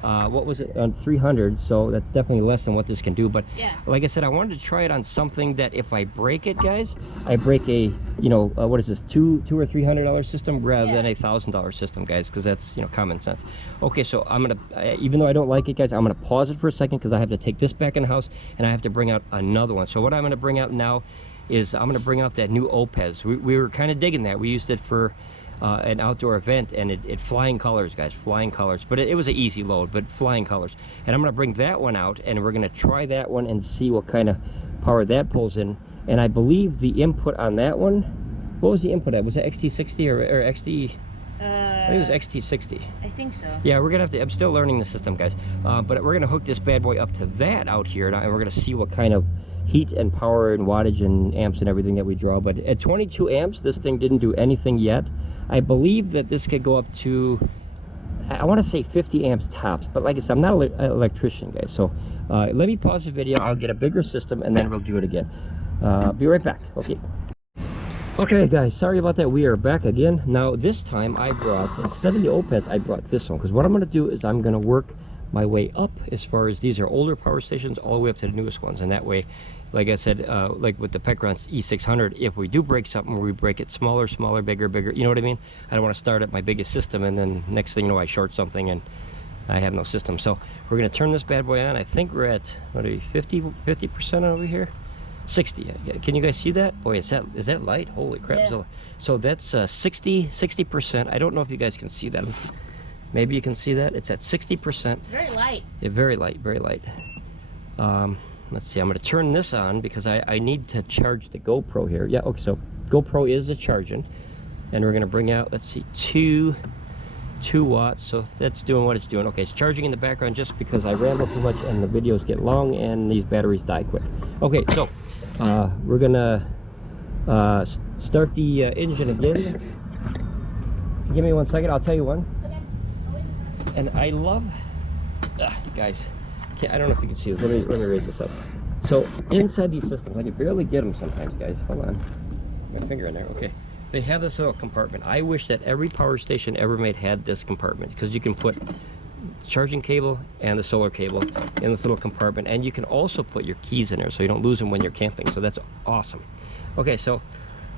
what was it, on 300, so that's definitely less than what this can do. But yeah, like I said, I wanted to try it on something that if I break it, guys, I break a, you know, what is this, $200 or $300 system rather than a $1,000 system, guys, because that's, you know, common sense. Okay, so I'm gonna, even though I don't like it, guys, I'm gonna pause it for a second because I have to take this back in the house and I have to bring out another one. So what I'm gonna bring out now is I'm gonna bring out that new Oupes. We were kind of digging that. We used it for an outdoor event, and it flying colors, guys, flying colors. But it was an easy load, but flying colors. And I'm gonna bring that one out, and we're gonna try that one and see what kind of power that pulls in. And I believe the input on that one, what was the input at? Was it XT60 or XT? I think it was XT60. I think so. Yeah, we're gonna have to, I'm still learning the system, guys. But we're gonna hook this bad boy up to that out here, and we're gonna see what kind of heat and power and wattage and amps and everything that we draw. But at 22 amps, this thing didn't do anything yet. I believe that this could go up to, I want to say 50 amps tops, but like I said, I'm not an electrician, guys. So let me pause the video, I'll get a bigger system, and then we'll do it again. Be right back. Okay guys, sorry about that. We are back again. Now this time I brought, instead of the Oupes, I brought this one, because what I'm going to do is I'm going to work my way up as far as these are older power stations all the way up to the newest ones, and that way, like I said, like with the Pecron E600, if we do break something, we break it smaller, bigger, you know what I mean? I don't want to start at my biggest system and then next thing you know I short something and I have no system. So we're going to turn this bad boy on. I think we're at, what are we, 50% over here? 60. Can you guys see that? Boy, is that light? Holy crap. Yeah. So that's 60%. I don't know if you guys can see that. Maybe you can see that. It's at 60%. It's very light. Yeah, very light, very light. Let's see, I'm going to turn this on because I need to charge the GoPro here. Yeah, okay, so GoPro is charging. And we're going to bring out, let's see, 2 watts. So that's doing what it's doing. Okay, it's charging in the background just because I ramble too much and the videos get long and these batteries die quick. Okay, so we're going to start the engine again. Give me 1 second, I'll tell you when. And I love, guys, I don't know if you can see this. Let me raise this up. So inside these systems, I can barely get them sometimes, guys. Hold on, my finger in there. Okay, they have this little compartment. I wish that every power station ever made had this compartment, because you can put charging cable and the solar cable in this little compartment, and you can also put your keys in there so you don't lose them when you're camping. So that's awesome. Okay, so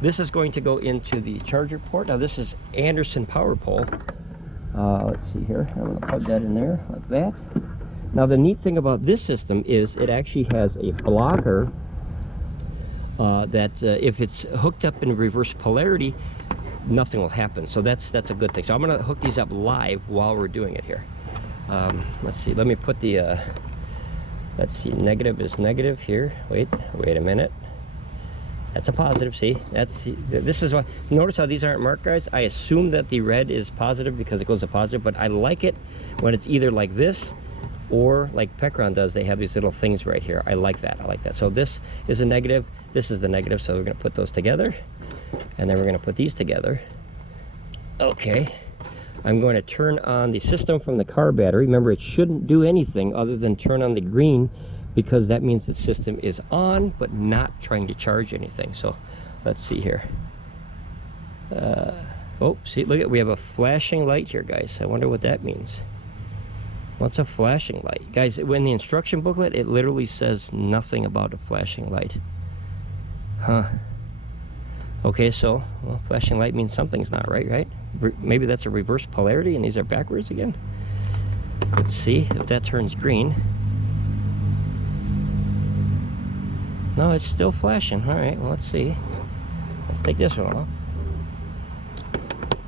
this is going to go into the charger port. Now this is Anderson power pole. Let's see here, I'm going to plug that in there like that. Now the neat thing about this system is it actually has a blocker that if it's hooked up in reverse polarity, nothing will happen. So that's a good thing. So I'm going to hook these up live while we're doing it here. Let's see, let me put the let's see, negative is negative here. Wait a minute. That's a positive. See, this is what, notice how these aren't marked, guys. I assume that the red is positive because it goes to positive, but I like it when it's either like this or like Pecron does. They have these little things right here. I like that. So this is a negative, this is the negative, so we're going to put those together, and then we're going to put these together. Okay, I'm going to turn on the system from the car battery. Remember, it shouldn't do anything other than turn on the green, because that means the system is on but not trying to charge anything. So let's see here. Oh, see, look at, we have a flashing light here, guys. I wonder what that means. What's a flashing light? Guys, in the instruction booklet, it literally says nothing about a flashing light. Huh. Okay, so, well, flashing light means something's not right? Maybe that's a reverse polarity and these are backwards again. Let's see if that turns green. No, it's still flashing. All right, well, let's see. Let's take this one off.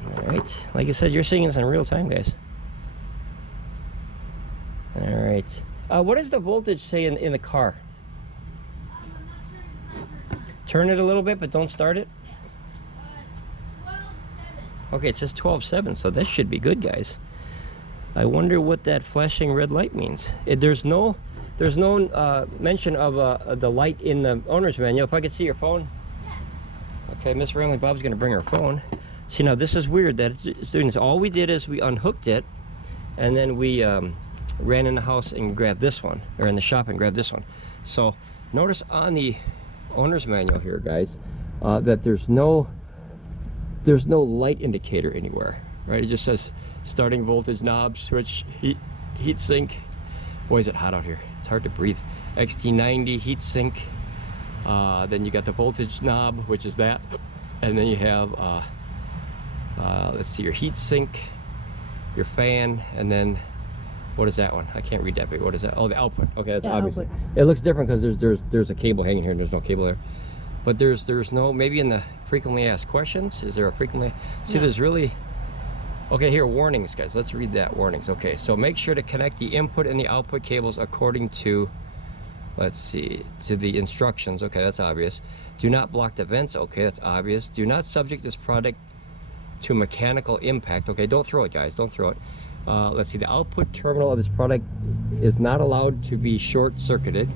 All right, like I said, you're seeing this in real time, guys. All right. What does the voltage say in the car? Turn it a little bit, but don't start it. 12.7. Okay, it says 12.7, so this should be good, guys. I wonder what that flashing red light means. There's no mention of the light in the owner's manual. If I could see your phone. Yeah. Okay, Miss Ramblin Bob's going to bring her phone. See, now this is weird that it's doing this. All we did is we unhooked it, and then we ran in the house and grabbed this one, or in the shop and grabbed this one. So notice on the owner's manual here, guys, that there's no light indicator anywhere, right? It just says starting voltage knob, switch, heat sink. Boy, is it hot out here. It's hard to breathe. XT90 heat sink. Then you got the voltage knob, which is that, and then you have let's see, your heat sink, your fan, and then what is that one? I can't read that big. What is that? Oh, the output. Okay, that's obvious. Output. It looks different because there's a cable hanging here and there's no cable there. But there's no, maybe in the frequently asked questions, is there a frequently? See, there's really, okay, here, warnings, guys. Let's read that, warnings. Okay, so make sure to connect the input and the output cables according to, let's see, to the instructions. Okay, that's obvious. Do not block the vents. Okay, that's obvious. Do not subject this product to mechanical impact. Okay, don't throw it, guys, don't throw it. Let's see, the output terminal of this product is not allowed to be short-circuited.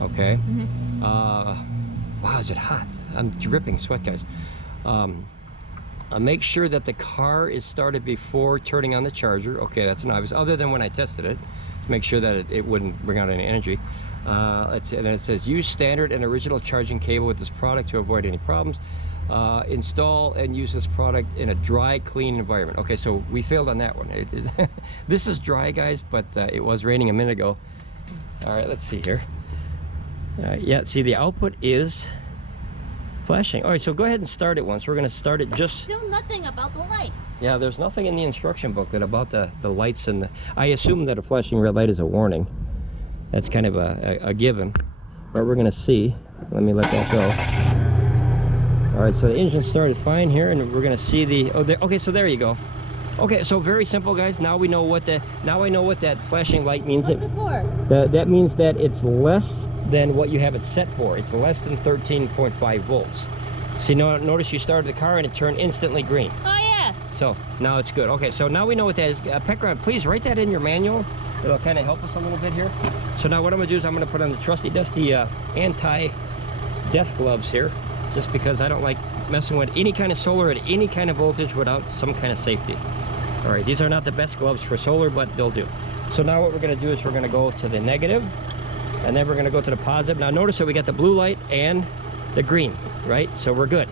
Okay. Wow, is it hot? I'm dripping sweat, guys. Make sure that the car is started before turning on the charger. Okay, that's an obvious, other than when I tested it, to make sure that it wouldn't bring out any energy. Let's see, and then it says use standard and original charging cable with this product to avoid any problems. Install and use this product in a dry, clean environment. Okay, so we failed on that one. This is dry, guys, but it was raining a minute ago. All right, let's see here. Yeah, see, the output is flashing. All right, so go ahead and start it once. We're going to start it just... Still nothing about the light. Yeah, there's nothing in the instruction booklet about the lights and the... I assume that a flashing red light is a warning. That's kind of a given. But we're going to see. Let me let that go. All right, so the engine started fine here, and we're going to see the... Oh, okay, so there you go. Okay, so very simple, guys. Now we know what the... Now I know what that flashing light means. What's it for? That means that it's less than what you have it set for. It's less than 13.5 volts. See, notice you started the car and it turned instantly green. Oh, yeah. So now it's good. Okay, so now we know what that is. Pecron, please write that in your manual. It'll kind of help us a little bit here. So now what I'm going to do is I'm going to put on the trusty dusty anti-death gloves here, just because I don't like messing with any kind of solar at any kind of voltage without some kind of safety. All right, these are not the best gloves for solar, but they'll do. So now what we're going to do is we're going to go to the negative, and then we're going to go to the positive. Now notice that we got the blue light and the green, right? So we're good.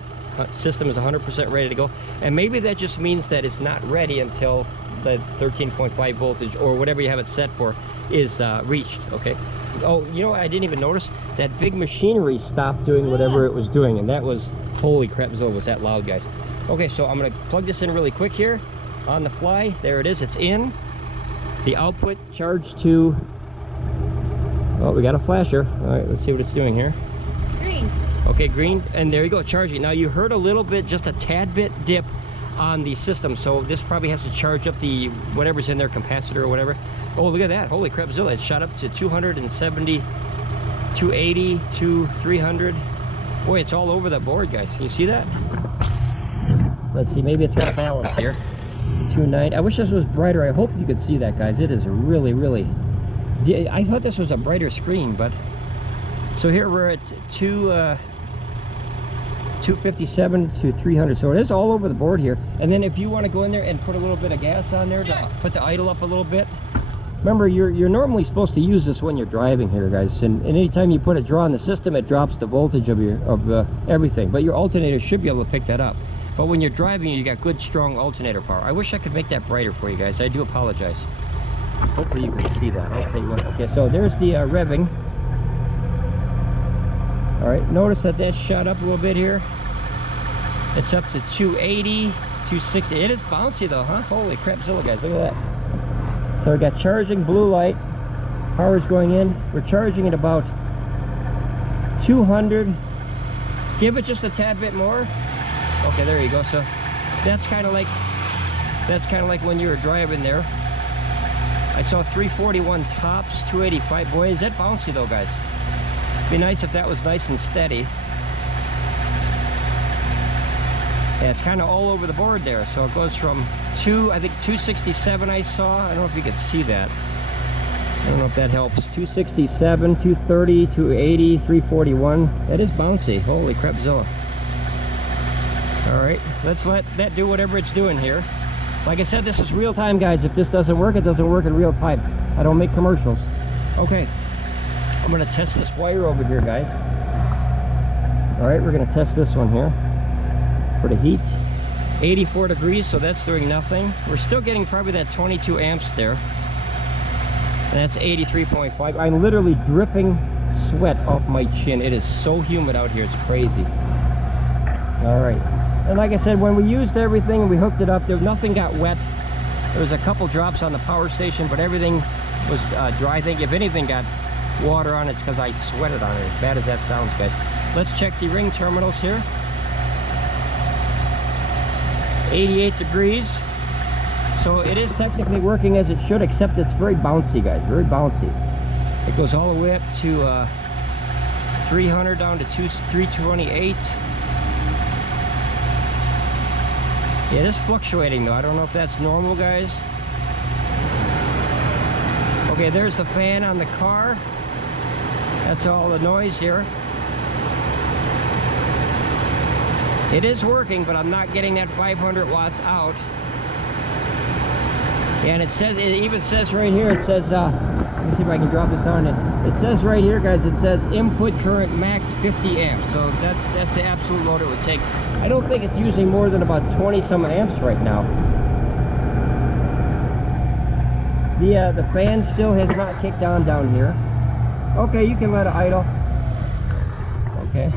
System is 100% ready to go. And maybe that just means that it's not ready until the 13.5 voltage or whatever you have it set for is reached, okay? Oh, you know what? I didn't even notice that big machinery stopped doing whatever it was doing, and that was, holy crap, Zilla, was that loud, guys. Okay, so I'm going to plug this in really quick here on the fly. There it is, it's in. The output charged to, oh, we got a flasher. All right, let's see what it's doing here. Green. Okay, green, and there you go, charging. Now you heard a little bit, just a tad bit dip on the system, so this probably has to charge up the whatever's in there, capacitor or whatever. Oh, look at that, holy crap, Zilla, it shot up to 270, 280, 300. Boy, it's all over the board, guys. Can you see that? Let's see, maybe it's got a balance here. 290. I wish this was brighter. I hope you could see that, guys. It is really, really... I thought this was a brighter screen, but... So here we're at 257 to 300. So it is all over the board here. And then if you want to go in there and put a little bit of gas on there to put the idle up a little bit. Remember, you're normally supposed to use this when you're driving here, guys. And anytime you put a draw on the system, it drops the voltage of everything. But your alternator should be able to pick that up. But when you're driving, you got good, strong alternator power. I wish I could make that brighter for you guys. I do apologize. Hopefully you can see that. I'll tell you what. Okay, so there's the revving. All right, notice that shot up a little bit here. It's up to 280, 260. It is bouncy though, huh? Holy crap, Zilla, guys, look at that. So we got charging, blue light, power's going in. We're charging at about 200. Give it just a tad bit more. Okay, there you go. So that's kind of like when you were driving there. I saw 341 tops, 285. Boy, is that bouncy though, guys. Be nice if that was nice and steady. Yeah, it's kind of all over the board there. So it goes from I think 267 I saw. I don't know if you could see that. I don't know if that helps. 267, 230, 280, 341. That is bouncy. Holy crap, Zilla. All right, let's let that do whatever it's doing here. Like I said, this is real time, guys. If this doesn't work, it doesn't work in real time. I don't make commercials. Okay, I'm gonna test this wire over here, guys. All right, we're gonna test this one here for the heat. 84 degrees, so that's doing nothing. We're still getting probably that 22 amps there. And that's 83.5. I'm literally dripping sweat off my chin. It is so humid out here, it's crazy. All right, and like I said, when we used everything and we hooked it up, nothing got wet. There was a couple drops on the power station, but everything was dry. I think if anything got water on it, it's because I sweated on it, as bad as that sounds, guys. Let's check the ring terminals here. 88 degrees. So it is technically working as it should, except it's very bouncy, guys, very bouncy. It goes all the way up to 300 down to 328. Yeah, it is fluctuating though. I don't know if that's normal, guys. Okay, there's the fan on the car. That's all the noise here. It is working, but I'm not getting that 500 watts out. And it says, it even says right here, it says, let me see if I can drop this on it. It says right here, guys, it says input current max 50 amps. So that's the absolute load it would take. I don't think it's using more than about 20 some amps right now. The fan still has not kicked on down here. Okay, you can let it idle. Okay.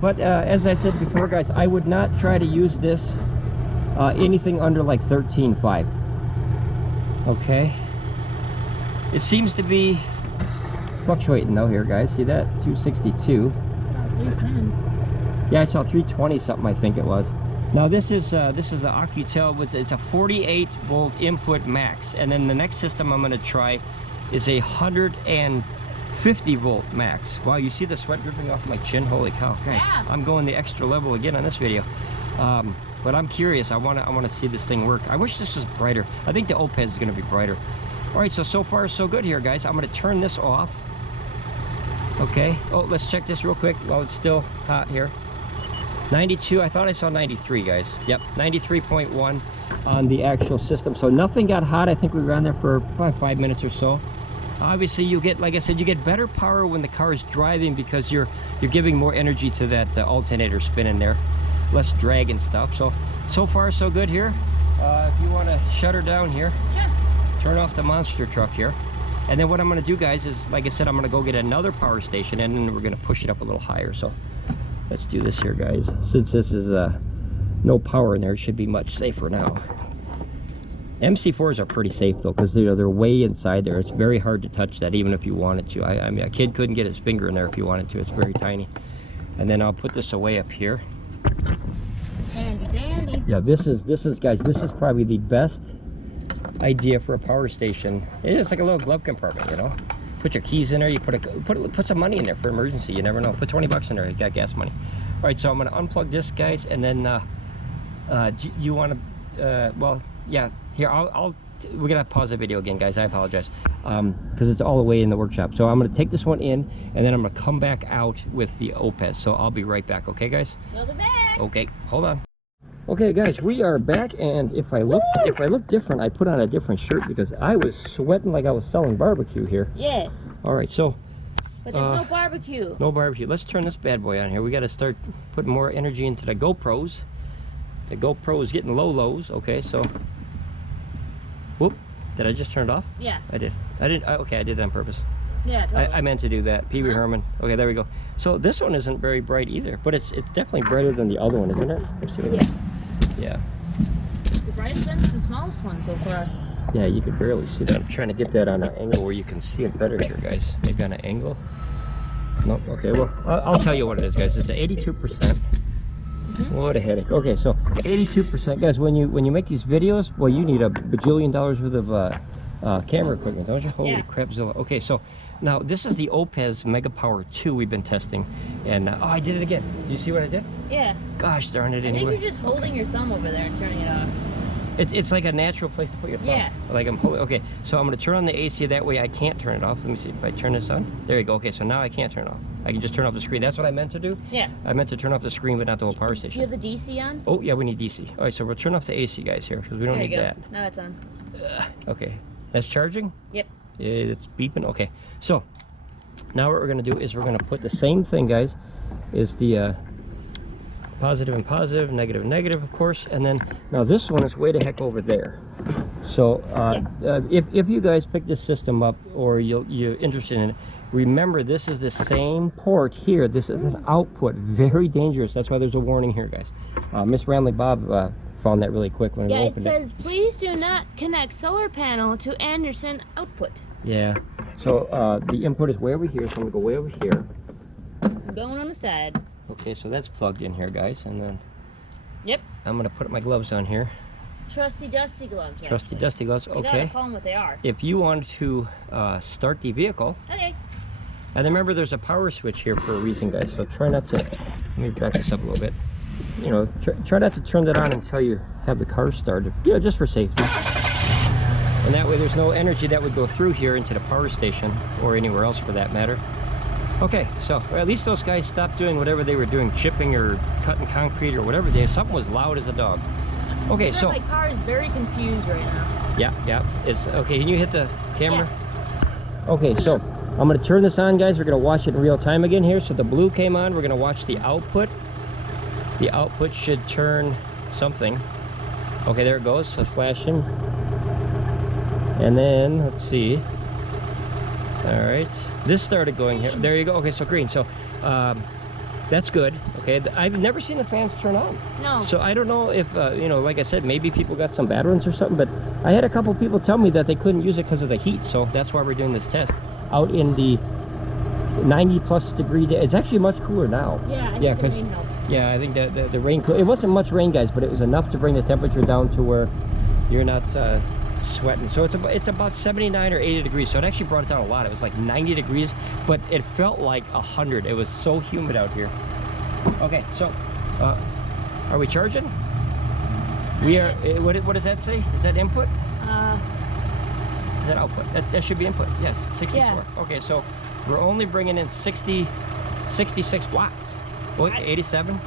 But as I said before, guys, I would not try to use this anything under like 13.5. Okay. It seems to be fluctuating though here, guys. See that? 262. 310. Yeah, I saw 320 something, I think it was. Now this is the Oukitel. It's a 48 volt input max, and then the next system I'm going to try is a 150 volt max. Wow, you see the sweat dripping off my chin? Holy cow, guys! Yeah. I'm going the extra level again on this video. But I'm curious. I want to see this thing work. I wish this was brighter. I think the Oupes is going to be brighter. All right, so far so good here, guys. I'm going to turn this off. Okay. Oh, let's check this real quick while it's still hot here. 92. I thought I saw 93, guys. Yep, 93.1 on the actual system. So nothing got hot. I think we were on there for probably 5 minutes or so. Obviously, you get, like I said, you get better power when the car is driving because you're giving more energy to that alternator spinning there. Less drag and stuff. So far so good here. If you want to shut her down here, sure. Turn off the monster truck here, and then what I'm going to do, guys, is like I said, I'm going to go get another power station, and then we're going to push it up a little higher. So let's do this here, guys. Since this is no power in there, it should be much safer now. MC4s are pretty safe though, because they're way inside there. It's very hard to touch that, even if you wanted to. I mean, a kid couldn't get his finger in there if he wanted to. It's very tiny. And then I'll put this away up here. Handy dandy. Yeah, this is guys, this is probably the best idea for a power station. It's like a little glove compartment, you know. Put your keys in there. You put some money in there for emergency. You never know. Put 20 bucks in there. You got gas money. All right, so I'm going to unplug this, guys, and then you want to well, yeah, here we're gonna pause the video again, guys. I apologize, because it's all the way in the workshop. So I'm gonna take this one in, and then I'm gonna come back out with the Oupes. So I'll be right back. Okay, guys? We'll be back. Okay, hold on. Okay, guys, we are back, and if I look different, I put on a different shirt because I was sweating like I was selling barbecue here. Yeah. All right, so. But there's no barbecue. No barbecue. Let's turn this bad boy on here. We got to start putting more energy into the GoPros. The GoPro is getting lows. Okay, so. Whoop! Did I just turn it off? Yeah. I did. Okay, I did it on purpose. Yeah, totally. I meant to do that. Pee Wee Herman. Okay, there we go. So this one isn't very bright either, but it's definitely brighter than the other one, isn't it? Let's see what yeah. The brightest one's the smallest one so far. Yeah, you could barely see that. I'm trying to get that on an angle where you can see it better here, guys. Maybe on an angle. Nope. Okay, well, I'll tell you what it is, guys. It's 82%. What a headache. Okay, so 82%, guys. When you make these videos, well, you need a bajillion dollars worth of camera equipment, don't you? Holy crapzilla. Okay, so now this is the Oupes Mega Power 2 we've been testing, and oh, I did it again. Did you see what I did? Yeah. Gosh darn it! Anyway. I think you're just holding your thumb over there and turning it off. It's like a natural place to put your thumb. Yeah. Like I'm holding. Okay, so I'm gonna turn on the AC. That way I can't turn it off. Let me see if I turn this on. There you go. Okay, so now I can't turn it off. I can just turn off the screen. That's what I meant to do. Yeah. I meant to turn off the screen, but not the whole power station. You have the DC on? Oh yeah, we need DC. All right, so we'll turn off the AC, guys, here because we don't need that. Now it's on. Okay, that's charging. Yep. It's beeping. Okay, so now what we're gonna do is we're gonna put the same thing, guys. Is the positive and positive, negative and negative, of course. And then now this one is way the heck over there. So if you guys pick this system up, or you're interested in it, remember this is the same port here. This is an output, very dangerous. That's why there's a warning here, guys. Miss Ramblin Bob found that really quick when we opened it. Yeah, it says please do not connect solar panel to Anderson output. Yeah. So the input is way over here. So I'm gonna go way over here. I'm going on the side. Okay, so that's plugged in here, guys, and then Yep. I'm gonna put my gloves on here. Trusty dusty gloves. Trusty actually. dusty gloves. You Okay. gotta call them what they are. If you want to start the vehicle, Okay. and remember there's a power switch here for a reason, guys. So try not to. Let me back this up a little bit. You know, try not to turn that on until you have the car started. You know, just for safety. And that way there's no energy that would go through here into the power station or anywhere else for that matter. Okay, so at least those guys stopped doing whatever they were doing, chipping or cutting concrete or whatever. Something was loud as a dog. Okay, so my car is very confused right now. yeah, it's okay. Can you hit the camera? Yeah. Okay, so I'm gonna turn this on, guys. We're gonna watch it in real time again here. So the blue came on. We're gonna watch the output. The output should turn something. Okay, there it goes. So it's flashing. And then let's see. All right, this started going here. There you go. Okay, so green. So that's good. Okay, I've never seen the fans turn on. No. So I don't know if you know, like I said, maybe people got some bad ones or something. But I had a couple people tell me that they couldn't use it because of the heat. So that's why we're doing this test out in the 90+ degree day. It's actually much cooler now. Yeah, because yeah, I think that the rain. It wasn't much rain, guys, but it was enough to bring the temperature down to where you're not sweating. So it's about 79 or 80 degrees. So it actually brought it down a lot. It was like 90 degrees, but it felt like 100. It was so humid out here. Okay, so are we charging? We are. What does that say? Is that input? Is that output? That should be input. Yes, 64. Yeah. Okay, so we're only bringing in 66 watts. What, 87?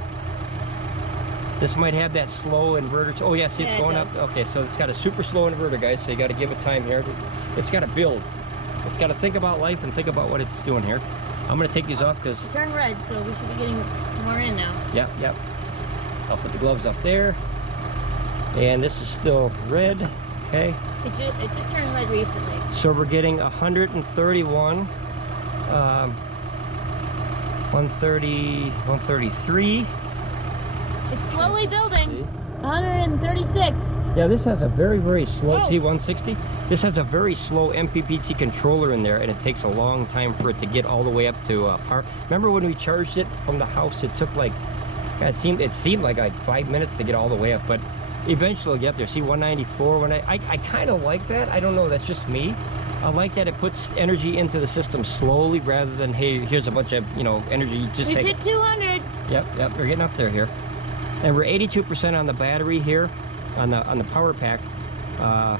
This might have that slow inverter. Oh yeah, see, it's going up. Okay, so it's got a super slow inverter, guys. So you got to give it time here. It's got to build. It's got to think about life and think about what it's doing here. I'm gonna take these off because it turned red, so we should be getting more in now. Yep. I'll put the gloves up there. And this is still red. Okay. It just turned red recently. So we're getting 131, 130, 133. It's slowly building. 136. Yeah, this has a very slow. Oh. See, 160. This has a very slow MPPT controller in there, and it takes a long time for it to get all the way up to power. Remember when we charged it from the house? It took like it seemed like 5 minutes to get all the way up, but eventually it'll get up there. See, 194. I kind of like that. I don't know. That's just me. I like that it puts energy into the system slowly rather than, hey, here's a bunch of energy. Just take. We hit 200. Yep. We're getting up there here, and we're 82% on the battery here, on the power pack, our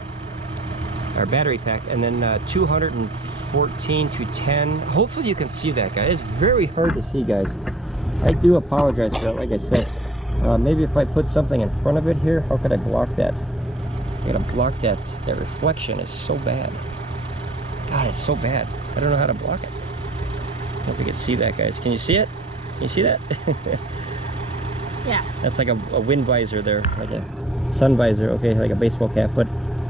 battery pack, and then 214 to 10. Hopefully you can see that, guys. It's very hard to see, guys. I do apologize for that. Like I said, maybe if I put something in front of it here, how could I block that? I gotta block that. That reflection is so bad. God, it's so bad. I don't know how to block it. I don't know if you can see that, guys. Can you see it? Can you see that? Yeah. That's like a wind visor there, like a sun visor. Okay, like a baseball cap. But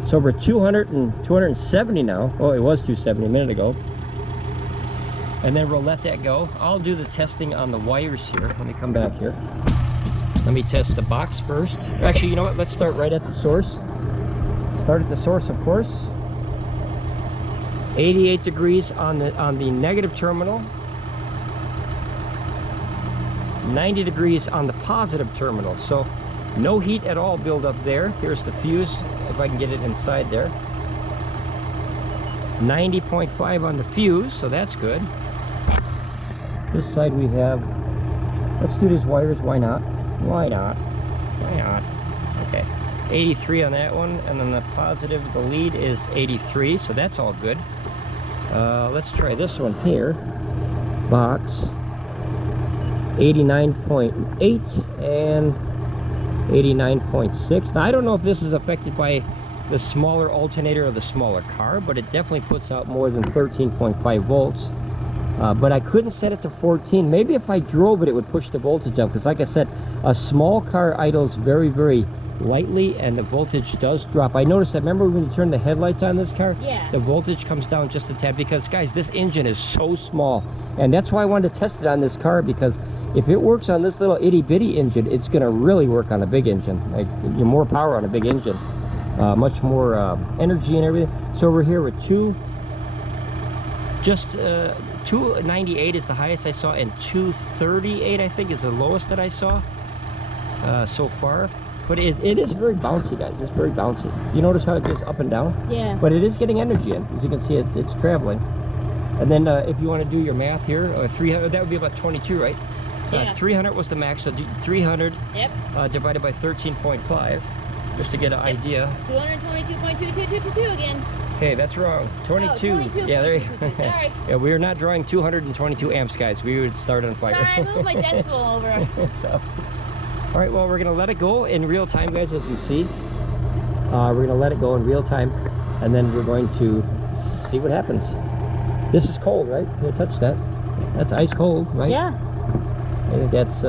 so we're 270 now. Oh, it was 270 a minute ago. And then we'll let that go. I'll do the testing on the wires here. Let me come back here. Let me test the box first. Actually, you know what? Let's start right at the source. Start at the source, of course. 88 degrees on the negative terminal. 90 degrees on the positive terminal. So no heat at all build up there. Here's the fuse, if I can get it inside there. 90.5 on the fuse, so that's good. This side we have, let's do these wires. Why not? Why not? Why not? Okay, 83 on that one, and then the positive, the lead is 83, so that's all good. Let's try this one here. Box 89.8 and 89.6. Now I don't know if this is affected by the smaller alternator or the smaller car, but it definitely puts out more than 13.5 volts. but I couldn't set it to 14. Maybe if I drove it, it would push the voltage up, because like I said, a small car idles very, very lightly, and the voltage does drop. I noticed that. Remember when you turn the headlights on this car? Yeah. The voltage comes down just a tad, because guys, this engine is so small, and that's why I wanted to test it on this car, because if it works on this little itty-bitty engine, it's going to really work on a big engine. Like, you more power on a big engine, much more energy and everything. So we're here with 298 is the highest I saw, and 238 I think is the lowest that I saw so far. But it is very bouncy, guys. It's very bouncy. You notice how it goes up and down? Yeah. But it is getting energy in. As you can see, it's traveling. And then if you want to do your math here, 300, that would be about 22, right? So Yeah. 300 was the max, so 300 Yep. divided by 13.5, just to get an idea. 222.2222 again. Okay, that's wrong. 22. Oh, 22. Yeah, there you go. Sorry. Yeah, we are not drawing 222 amps, guys. We would start on fire. Sorry, I moved my decimal over. So, all right, well, we're gonna let it go in real time, guys, as you see. We're gonna let it go in real time, and then we're going to see what happens. This is cold, right? Here, touch that. That's ice cold, right? Yeah. I think that's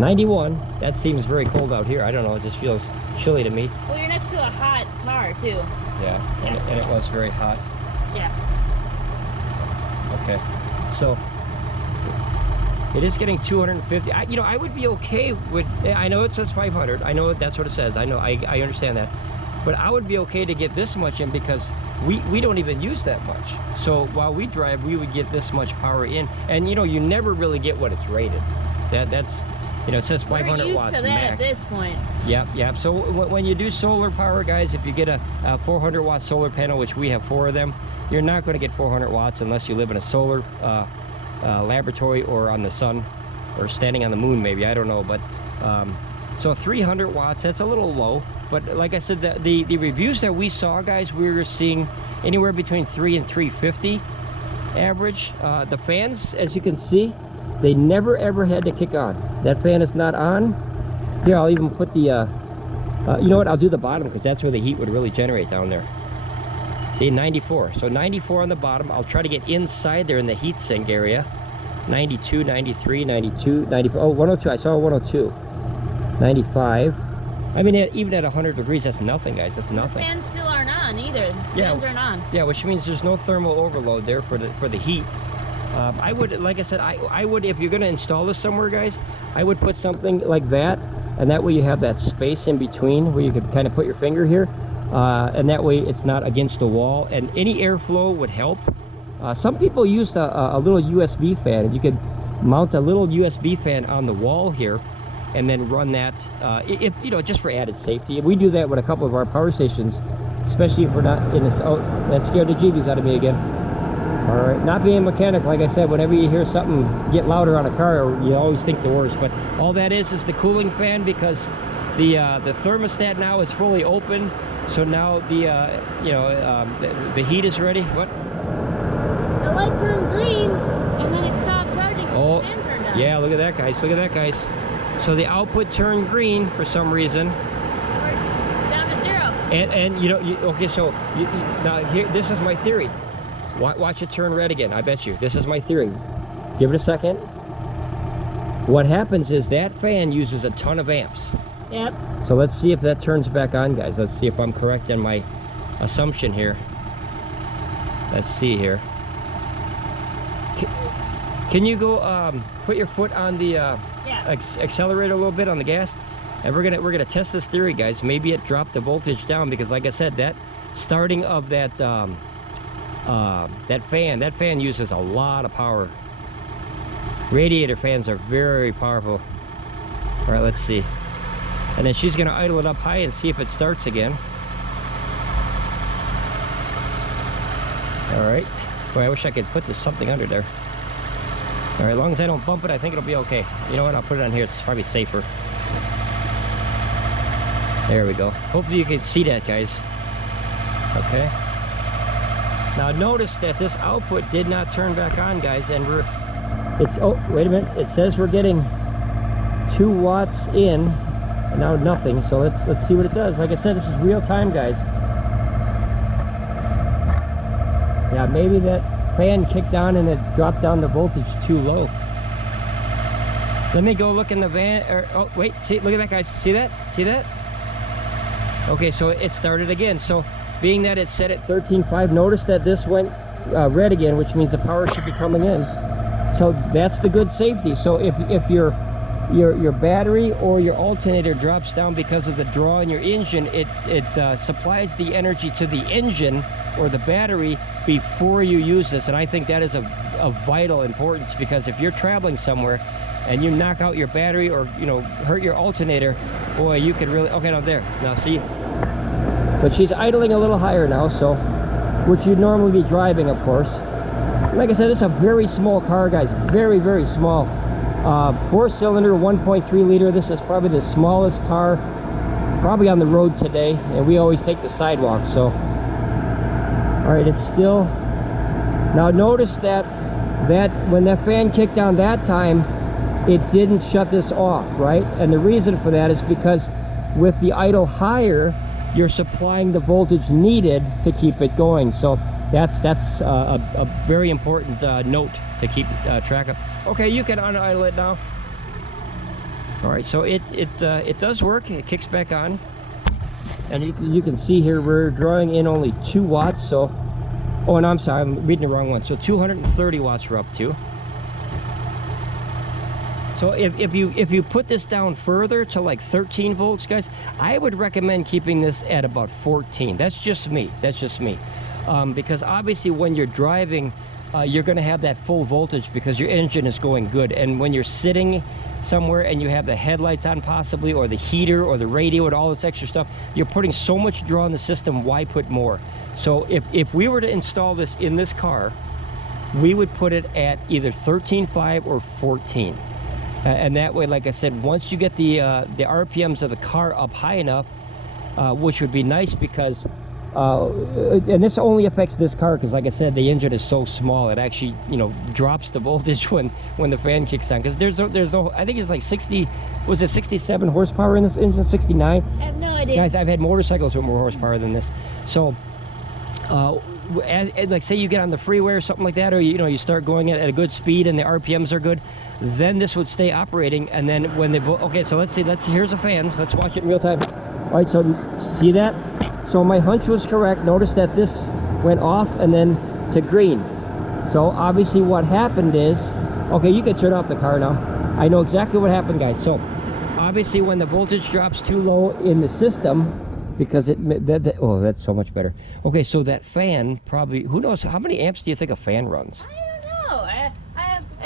91. That seems very cold out here. I don't know, it just feels chilly to me. Well, you're next to a hot car, too. Yeah, and it was very hot. Yeah. Okay, so it is getting 250. I would be okay with, I know it says 500. I know that's what it says. I know, I understand that. But I would be okay to get this much in, because we don't even use that much. So while we drive, we would get this much power in. And you never really get what it's rated. That's, it says 500 We're used watts to that max. at this point. Yep. So when you do solar power, guys, if you get a 400 watt solar panel, which we have 4 of them, you're not going to get 400 watts unless you live in a solar laboratory or on the sun or standing on the moon, maybe. I don't know. But so 300 watts, that's a little low. But like I said, the reviews that we saw, guys, we were seeing anywhere between 3 and 350 average. The fans, as you can see, they never ever had to kick on. That fan is not on. Here, I'll even put the, you know what, I'll do the bottom, because that's where the heat would really generate down there. See, 94. So 94 on the bottom. I'll try to get inside there in the heat sink area. 92, 93, 92, 94. Oh, 102. I saw 102. 95. I mean, even at 100 degrees, that's nothing, guys. That's nothing. The fans still aren't on either. The Yeah. fans aren't on. Yeah, which means there's no thermal overload there for the heat. I would, like I said, I would, if you're going to install this somewhere, guys, I would put something like that, and that way you have that space in between where you could kind of put your finger here, and that way it's not against the wall, and any airflow would help. Some people used a little USB fan. You could mount a little USB fan on the wall here, and then run that, if just for added safety. We do that with a couple of our power stations, especially if we're not in this. Oh, that scared the jeebies out of me again. All right, not being a mechanic, like I said, whenever you hear something get louder on a car, you always think the worst. But all that is the cooling fan, because the thermostat now is fully open. So now the heat is ready. What? The light turned green, and then it stopped charging. Oh, the fan turned on. yeah, look at that, guys. Look at that, guys. So the output turned green for some reason. We're down to 0. And okay, so now here, this is my theory. Watch it turn red again. I bet you. This is my theory. Give it a second. What happens is that fan uses a ton of amps. Yep. So let's see if that turns back on, guys. Let's see if I'm correct in my assumption here. Let's see here. Can you go put your foot on the accelerator a little bit on the gas? And we're gonna test this theory, guys. Maybe it dropped the voltage down, because like I said, that starting of that that fan uses a lot of power. Radiator fans are very powerful. All right, let's see. And then she's gonna idle it up high and see if it starts again. All right. Boy, I wish I could put something under there. All right, as long as I don't bump it, I think it'll be okay. You know what? I'll put it on here. It's probably safer. There we go. Hopefully you can see that, guys. Okay. Now notice that this output did not turn back on, guys, and oh, wait a minute. It says we're getting 2 watts in, and now nothing. So let's see what it does. Like I said, this is real time, guys. Yeah, maybe that fan kicked on and it dropped down the voltage too low. Let me go look in the van. Oh, wait, see, look at that, guys. See that? See that? Okay, so it started again. So being that it's set at 13.5, notice that this went red again, which means the power should be coming in. So that's the good safety. So if your battery or your alternator drops down because of the draw in your engine, it supplies the energy to the engine or the battery before you use this. And I think that is of vital importance, because if you're traveling somewhere and you knock out your battery or, you know, hurt your alternator, boy, you could really, okay, now there, now see, but she's idling a little higher now, so, which you'd normally be driving, of course. Like I said, it's a very small car, guys, very, very small. 4-cylinder, 1.3 liter. This is probably the smallest car probably on the road today, and we always take the sidewalk. So, all right, it's still. Now notice that when that fan kicked on that time, it didn't shut this off, right? And the reason for that is because with the idle higher, you're supplying the voltage needed to keep it going. So that's a very important note to keep track of. Okay, you can unidle it now. All right, so it does work. It kicks back on, and you can see here we're drawing in only 2 watts. So, oh, and I'm sorry, I'm reading the wrong one. So 230 watts we're up to. So if you put this down further to like 13 volts, guys, I would recommend keeping this at about 14. That's just me. That's just me. Because obviously when you're driving, you're going to have that full voltage because your engine is going good. And when you're sitting somewhere and you have the headlights on possibly, or the heater or the radio and all this extra stuff, you're putting so much draw in the system, why put more? So if we were to install this in this car, we would put it at either 13.5 or 14. And that way, like I said, once you get the RPMs of the car up high enough, which would be nice because, and this only affects this car because, like I said, the engine is so small, it actually, you know, drops the voltage when the fan kicks on. Because there's no, I think it's like 60, was it 67 horsepower in this engine, 69? I have no idea. Guys, I've had motorcycles with more horsepower than this. So, like say you get on the freeway or something like that, or you start going at a good speed and the RPMs are good, then this would stay operating. And then when they okay, so let's see, here's the fans, let's watch it in real time. All right, so see that? So my hunch was correct. Notice that this went off and then to green. So obviously what happened is, okay, you can turn off the car now. I know exactly what happened, guys. So obviously when the voltage drops too low in the system, because oh, that's so much better. Okay, so that fan probably, who knows, how many amps do you think a fan runs? I don't know. I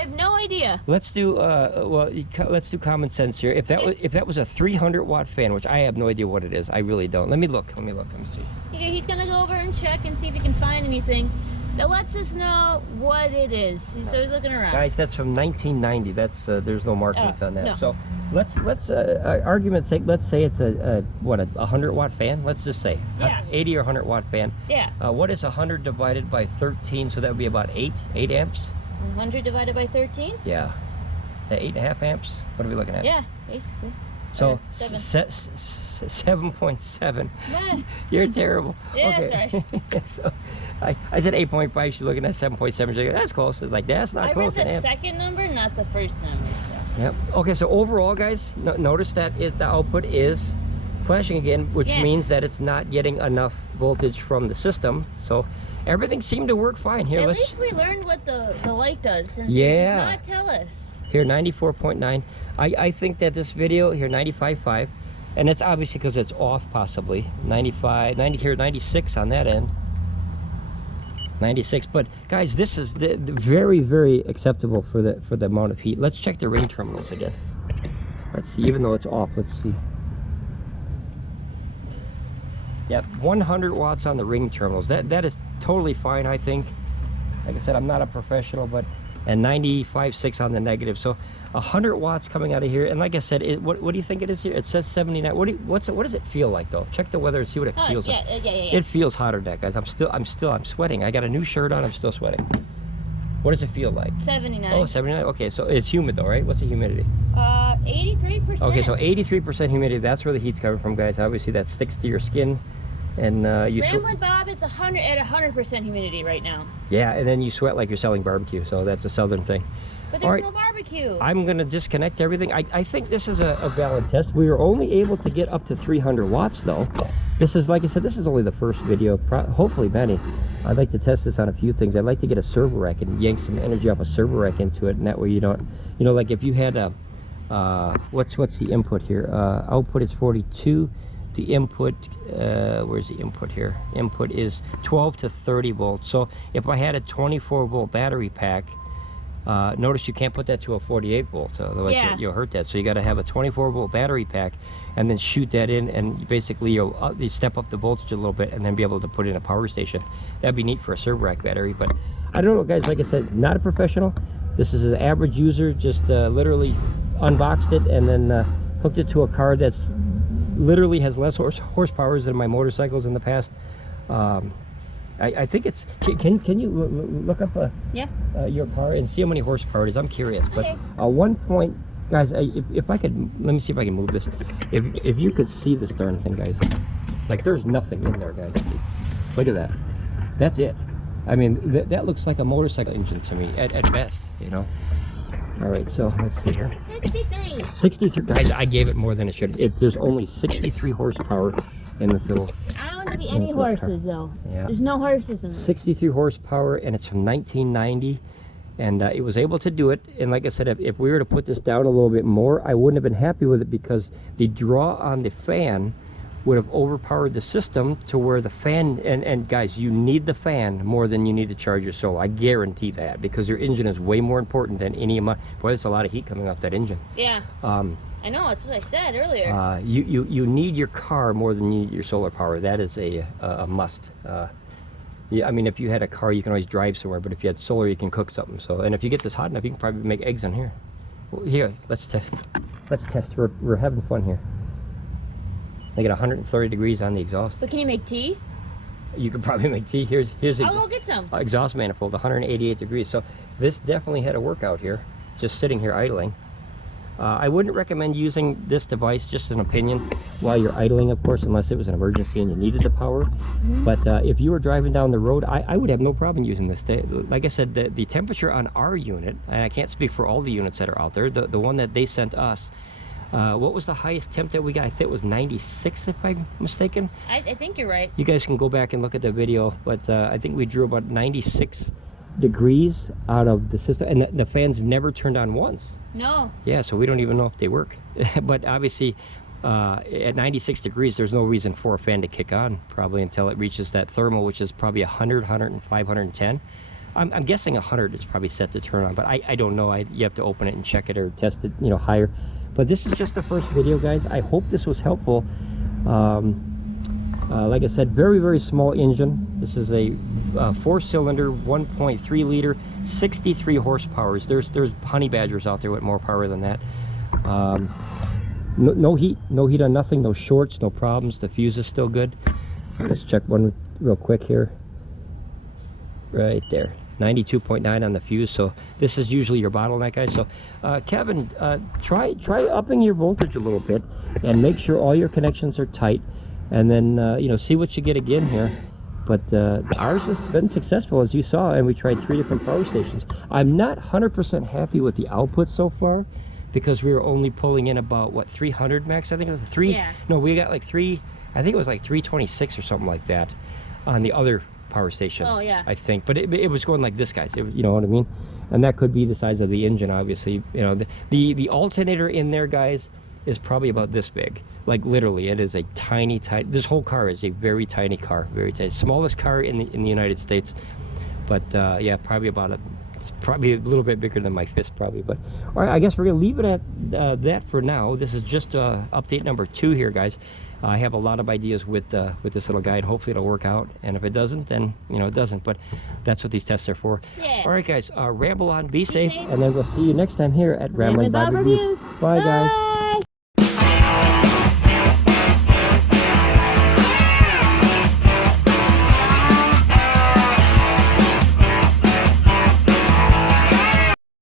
have no idea. Let's do let's do common sense here. If that was a 300 watt fan, which I have no idea what it is, I really don't. Let me look. Let me see. Okay, he's gonna go over and check and see if he can find anything that lets us know what it is. So he's looking around. Guys, that's from 1990. That's there's no markings on that. No. So let's argument's sake, let's say it's a 100 watt fan. Let's just say 80 or 100 watt fan. Yeah. What is 100 divided by 13? So that would be about 8 amps. 100 divided by 13? Yeah. 8.5 amps. What are we looking at? Yeah, basically. So 7. 7.7. Nah. You're terrible. Yeah, okay. sorry. So I said 8.5. She's looking at 7.7. She's like, that's close. It's like, that's not close. I read the second number, not the first number. So. Yep. Okay, so overall, guys, notice that the output is flashing again, which means that it's not getting enough voltage from the system. So everything seemed to work fine. Here, at least we learned what the light does, since it does not tell us. Here, 94.9. I think that this video here, 95.5, and it's obviously because it's off, possibly 95, 90 here, 96 on that end, 96. But guys, this is the very, very acceptable for the amount of heat. Let's check the ring terminals again. Let's see, even though it's off, let's see. Yep, 100 watts on the ring terminals. That is totally fine, I think. Like I said, I'm not a professional, but and 95.6 on the negative. So 100 watts coming out of here. And like I said, what do you think it is here? It says 79. What does it feel like though? Check the weather and see what it feels like. Yeah. It feels hotter than that, guys. I'm sweating. I got a new shirt on. I'm still sweating. What does it feel like? 79. Oh, 79. Okay, so it's humid though, right? What's the humidity? 83%. Okay, so 83% humidity. That's where the heat's coming from, guys. Obviously, that sticks to your skin. And you Ramblin Bob is at 100% humidity right now. Yeah, and then you sweat like you're selling barbecue, so that's a southern thing. But there's no barbecue. I'm gonna disconnect everything. I think this is a valid test. We were only able to get up to 300 watts though. This is, like I said, this is only the first video, hopefully many. I'd like to test this on a few things. I'd like to get a servo rack and yank some energy off a servo rack into it, and that way you don't, you know, like if you had a, what's the input here? Output is 42. The input, where's the input here? Input is 12 to 30 volts. So if I had a 24 volt battery pack, notice you can't put that to a 48 volt, otherwise you'll hurt that. So you got to have a 24 volt battery pack and then shoot that in, and basically you step up the voltage a little bit and then be able to put in a power station. That'd be neat for a servo rack battery. But I don't know, guys, like I said, not a professional. This is an average user, just literally unboxed it and then hooked it to a car that's literally has less horsepower than my motorcycles in the past. I think it's, can you look up your car and see how many horsepower it is? I'm curious. But one point, guys, if I could, let me see if I can move this. If you could see this darn thing, guys, like there's nothing in there, guys. Look at that. That's it. I mean, that looks like a motorcycle engine to me at best, you know. All right, so let's see here. 63. 63, guys. I gave it more than it should. There's only 63 horsepower in this little. I don't see any horses though. Yeah. There's no horses in it. 63 horsepower, and it's from 1990, and it was able to do it. And like I said, if we were to put this down a little bit more, I wouldn't have been happy with it because the draw on the fan would have overpowered the system to where the fan, and guys, you need the fan more than you need to charge your solar. I guarantee that, because your engine is way more important than any amount. Boy, there's a lot of heat coming off that engine. Yeah. I know, that's what I said earlier. You need your car more than you need your solar power. That is a must. Yeah, I mean, if you had a car, you can always drive somewhere, but if you had solar, you can cook something. So, and if you get this hot enough, you can probably make eggs in here. Well, here, let's test. Let's test. We're having fun here. They get 130 degrees on the exhaust. But can you make tea? You could probably make tea. Here's I'll go get some. Exhaust manifold, 188 degrees. So this definitely had a workout here, just sitting here idling. I wouldn't recommend using this device, just an opinion, while you're idling, of course, unless it was an emergency and you needed the power. But if you were driving down the road, I would have no problem using this. Like I said, the temperature on our unit, and I can't speak for all the units that are out there, the one that they sent us, what was the highest temp that we got? I think it was 96, if I'm mistaken. I think you're right. You guys can go back and look at the video, but I think we drew about 96 degrees out of the system, and the fans never turned on once. No. Yeah, so we don't even know if they work. But obviously, at 96 degrees, there's no reason for a fan to kick on, probably until it reaches that thermal, which is probably 100, 105, 110. I'm guessing 100 is probably set to turn on, but I don't know. You have to open it and check it or test it, you know, higher. But this is just the first video, guys. I hope this was helpful. Like I said, very, very small engine. This is a 4-cylinder, 1.3 liter, 63 horsepower. There's honey badgers out there with more power than that. No heat on nothing, no shorts, no problems. The fuse is still good. Let's check one real quick here. Right there. 92.9 on the fuse, so this is usually your bottleneck, guys. So Kevin, try upping your voltage a little bit and make sure all your connections are tight, and then you know, see what you get again here. But ours has been successful, as you saw, and we tried 3 different power stations. I'm not 100% happy with the output so far, because we were only pulling in about, what, 300 max? I think it was 3. Yeah. No, we got like 3, I think it was like 326 or something like that on the other power station. Oh yeah, I think, but it was going like this, guys. You know what I mean? And that could be the size of the engine, obviously. You know, the alternator in there, guys, is probably about this big. Like literally, it is a tiny. This whole car is a very tiny car, very tiny, smallest car in the United States. But yeah, probably it's probably a little bit bigger than my fist, probably. But all right, I guess we're gonna leave it at that for now. This is just update number 2 here, guys. I have a lot of ideas with this little guide. Hopefully it'll work out, and if it doesn't, then you know it doesn't. But that's what these tests are for. Yeah. All right, guys, ramble on, be safe, and then we'll see you next time here at Ramblin Bob Reviews. Bye, guys.